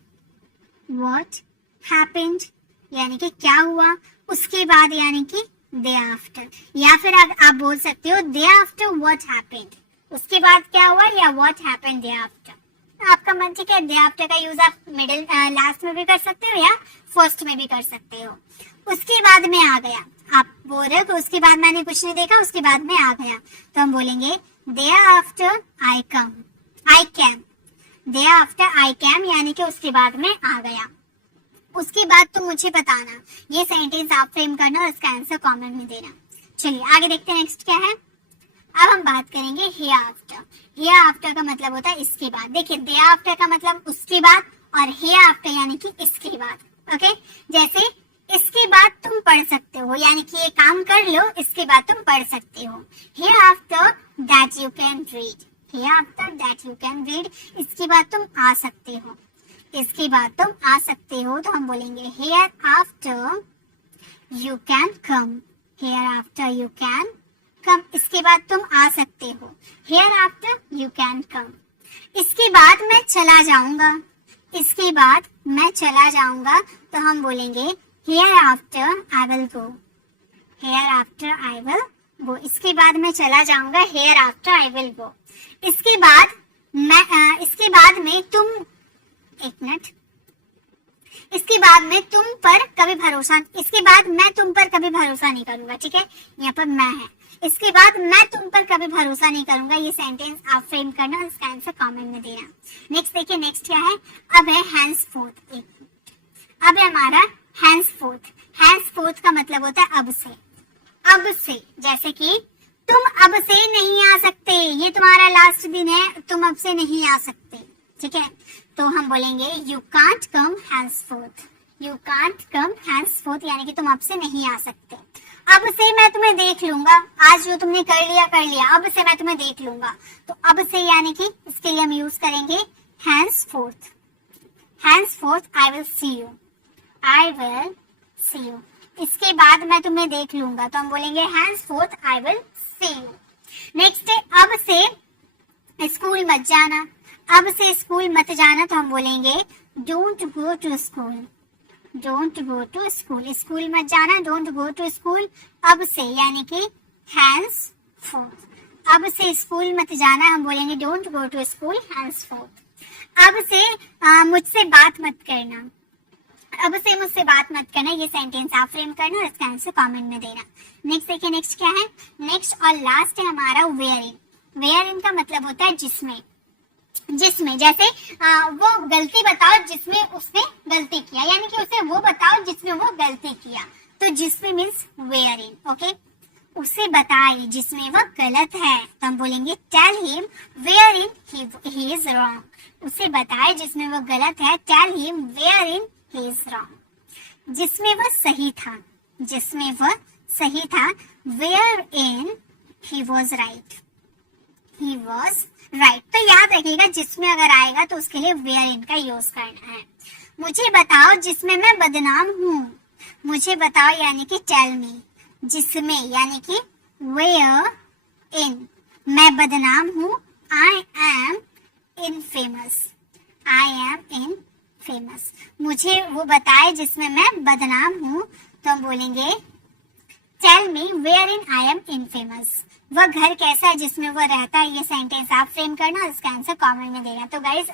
यानी कि क्या हुआ। उसके बाद यानी कि डे आफ्टर, या फिर आप बोल सकते हो डे आफ्टर व्हाट हैपेंड, उसके बाद क्या हुआ, या व्हाट हैपेंड डे आफ्टर। आपका मन, ठीक है। डे आफ्टर का यूज आप मिडिल लास्ट में भी कर सकते हो या फर्स्ट में भी कर सकते हो। उसके बाद में आ गया, आप बोल रहे हो कि उसके बाद मैंने कुछ नहीं देखा, उसके बाद में आ गया, तो हम बोलेंगे day after I came. Day after I came, यानी कि उसके बाद में आ गया। उसके बाद तुम मुझे बताना, ये सेंटेंस आप फ्रेम करना और इसका आंसर कमेंट में देना। चलिए आगे देखते हैं नेक्स्ट क्या है। अब हम बात करेंगे हियर आफ्टर। हियर आफ्टर का मतलब होता है इसके बाद। देखिए डे आफ्टर का मतलब उसके बाद, और हियर आफ्टर यानी कि इसके बाद, ओके। जैसे इसके बाद तुम पढ़ सकते हो, यानी कि ये काम कर लो, इसके बाद तुम पढ़ सकते हो। Here after that you can read, here after that you can read, इसके बाद तुम आ सकते हो, इसके बाद तुम आ सकते हो। तो हम बोलेंगे here after you can come, here after you can come, इसके बाद तुम आ सकते हो, here after you can come. इसके बाद मैं चला जाऊंगा, इसके बाद मैं चला जाऊंगा, तो हम बोलेंगे here after I will go, here after I will गो, इसके बाद मैं चला जाऊंगा, हियर आफ्टर आई विल गो। इसके बाद में तुम, एक मिनट, इसके बाद में तुम पर कभी भरोसा, इसके बाद मैं तुम पर कभी भरोसा नहीं करूंगा, ठीक है, यहाँ पर मैं है। इसके बाद मैं तुम पर कभी भरोसा नहीं करूंगा, ये सेंटेंस आप फ्रेम करना और इसका आंसर कमेंट में देना। नेक्स्ट देखिए, नेक्स्ट क्या है। अब है हैंसफोर्थ। अब है हमारा हैंसफोर्थ। हैंसफोर्थ का मतलब होता है अब से। अब से, जैसे कि तुम अब से नहीं आ सकते, ये तुम्हारा लास्ट दिन है, तुम अब से नहीं आ सकते, ठीक है। तो हम बोलेंगे you can't come henceforth, you can't come henceforth, यानी कि तुम अब से नहीं आ सकते। अब से मैं तुम्हें देख लूंगा, आज जो तुमने कर लिया, अब से मैं तुम्हें देख लूंगा। तो अब से यानी कि इसके लिए हम यूज करेंगे henceforth. Henceforth I will see you, I will see you, इसके बाद मैं तुम्हें देख लूंगा, तो हम बोलेंगे henceforth I will see you. Next है अब से स्कूल मत जाना, अब से स्कूल मत जाना, तो हम बोलेंगे don't go to school, don't go to school, school मत जाना, डोंट गो टू स्कूल। अब से यानी कि हैंसफोर्थ, अब से स्कूल मत जाना, हम बोलेंगे don't go to school henceforth. अब से मुझसे बात मत करना, अब से मुझसे बात मत करना, ये सेंटेंस आप फ्रेम करना और इसका आंसर कमेंट में देना। नेक्स्ट देखिए, नेक्स्ट क्या है। नेक्स्ट और लास्ट है हमारा वेयर इन। वेयर इन का मतलब होता है जिसमें, जिसमें, जैसे वो गलती बताओ जिसमें उसने गलती किया, यानी कि उसे वो बताओ जिसमें वो गलती किया। तो जिसमें मीन्स वेयर इन, ओके। उसे बताए जिसमें वह गलत है, तो हम बोलेंगे tell him wherein he is wrong. उसे बताए जिसमें वह गलत है, tell him wherein he is wrong. जिसमें वह सही था, जिसमें वह सही था, wherein he was right, he was right. तो याद रखिएगा जिसमें अगर आएगा तो उसके लिए वेयर इन का यूज करना है। मुझे बताओ जिसमें मैं बदनाम हूँ, मुझे बताओ यानी कि टेल मी, जिसमें यानी कि वेयर इन मैं बदनाम हूँ, I am infamous, I am infamous. मुझे वो बताए जिसमें मैं बदनाम हूँ, तो हम बोलेंगे tell me wherein I am infamous. वह घर कैसा है जिसमें वह रहता है, ये सेंटेंस आप फ्रेम करना, इसका आंसर कमेंट में देना। तो गाइस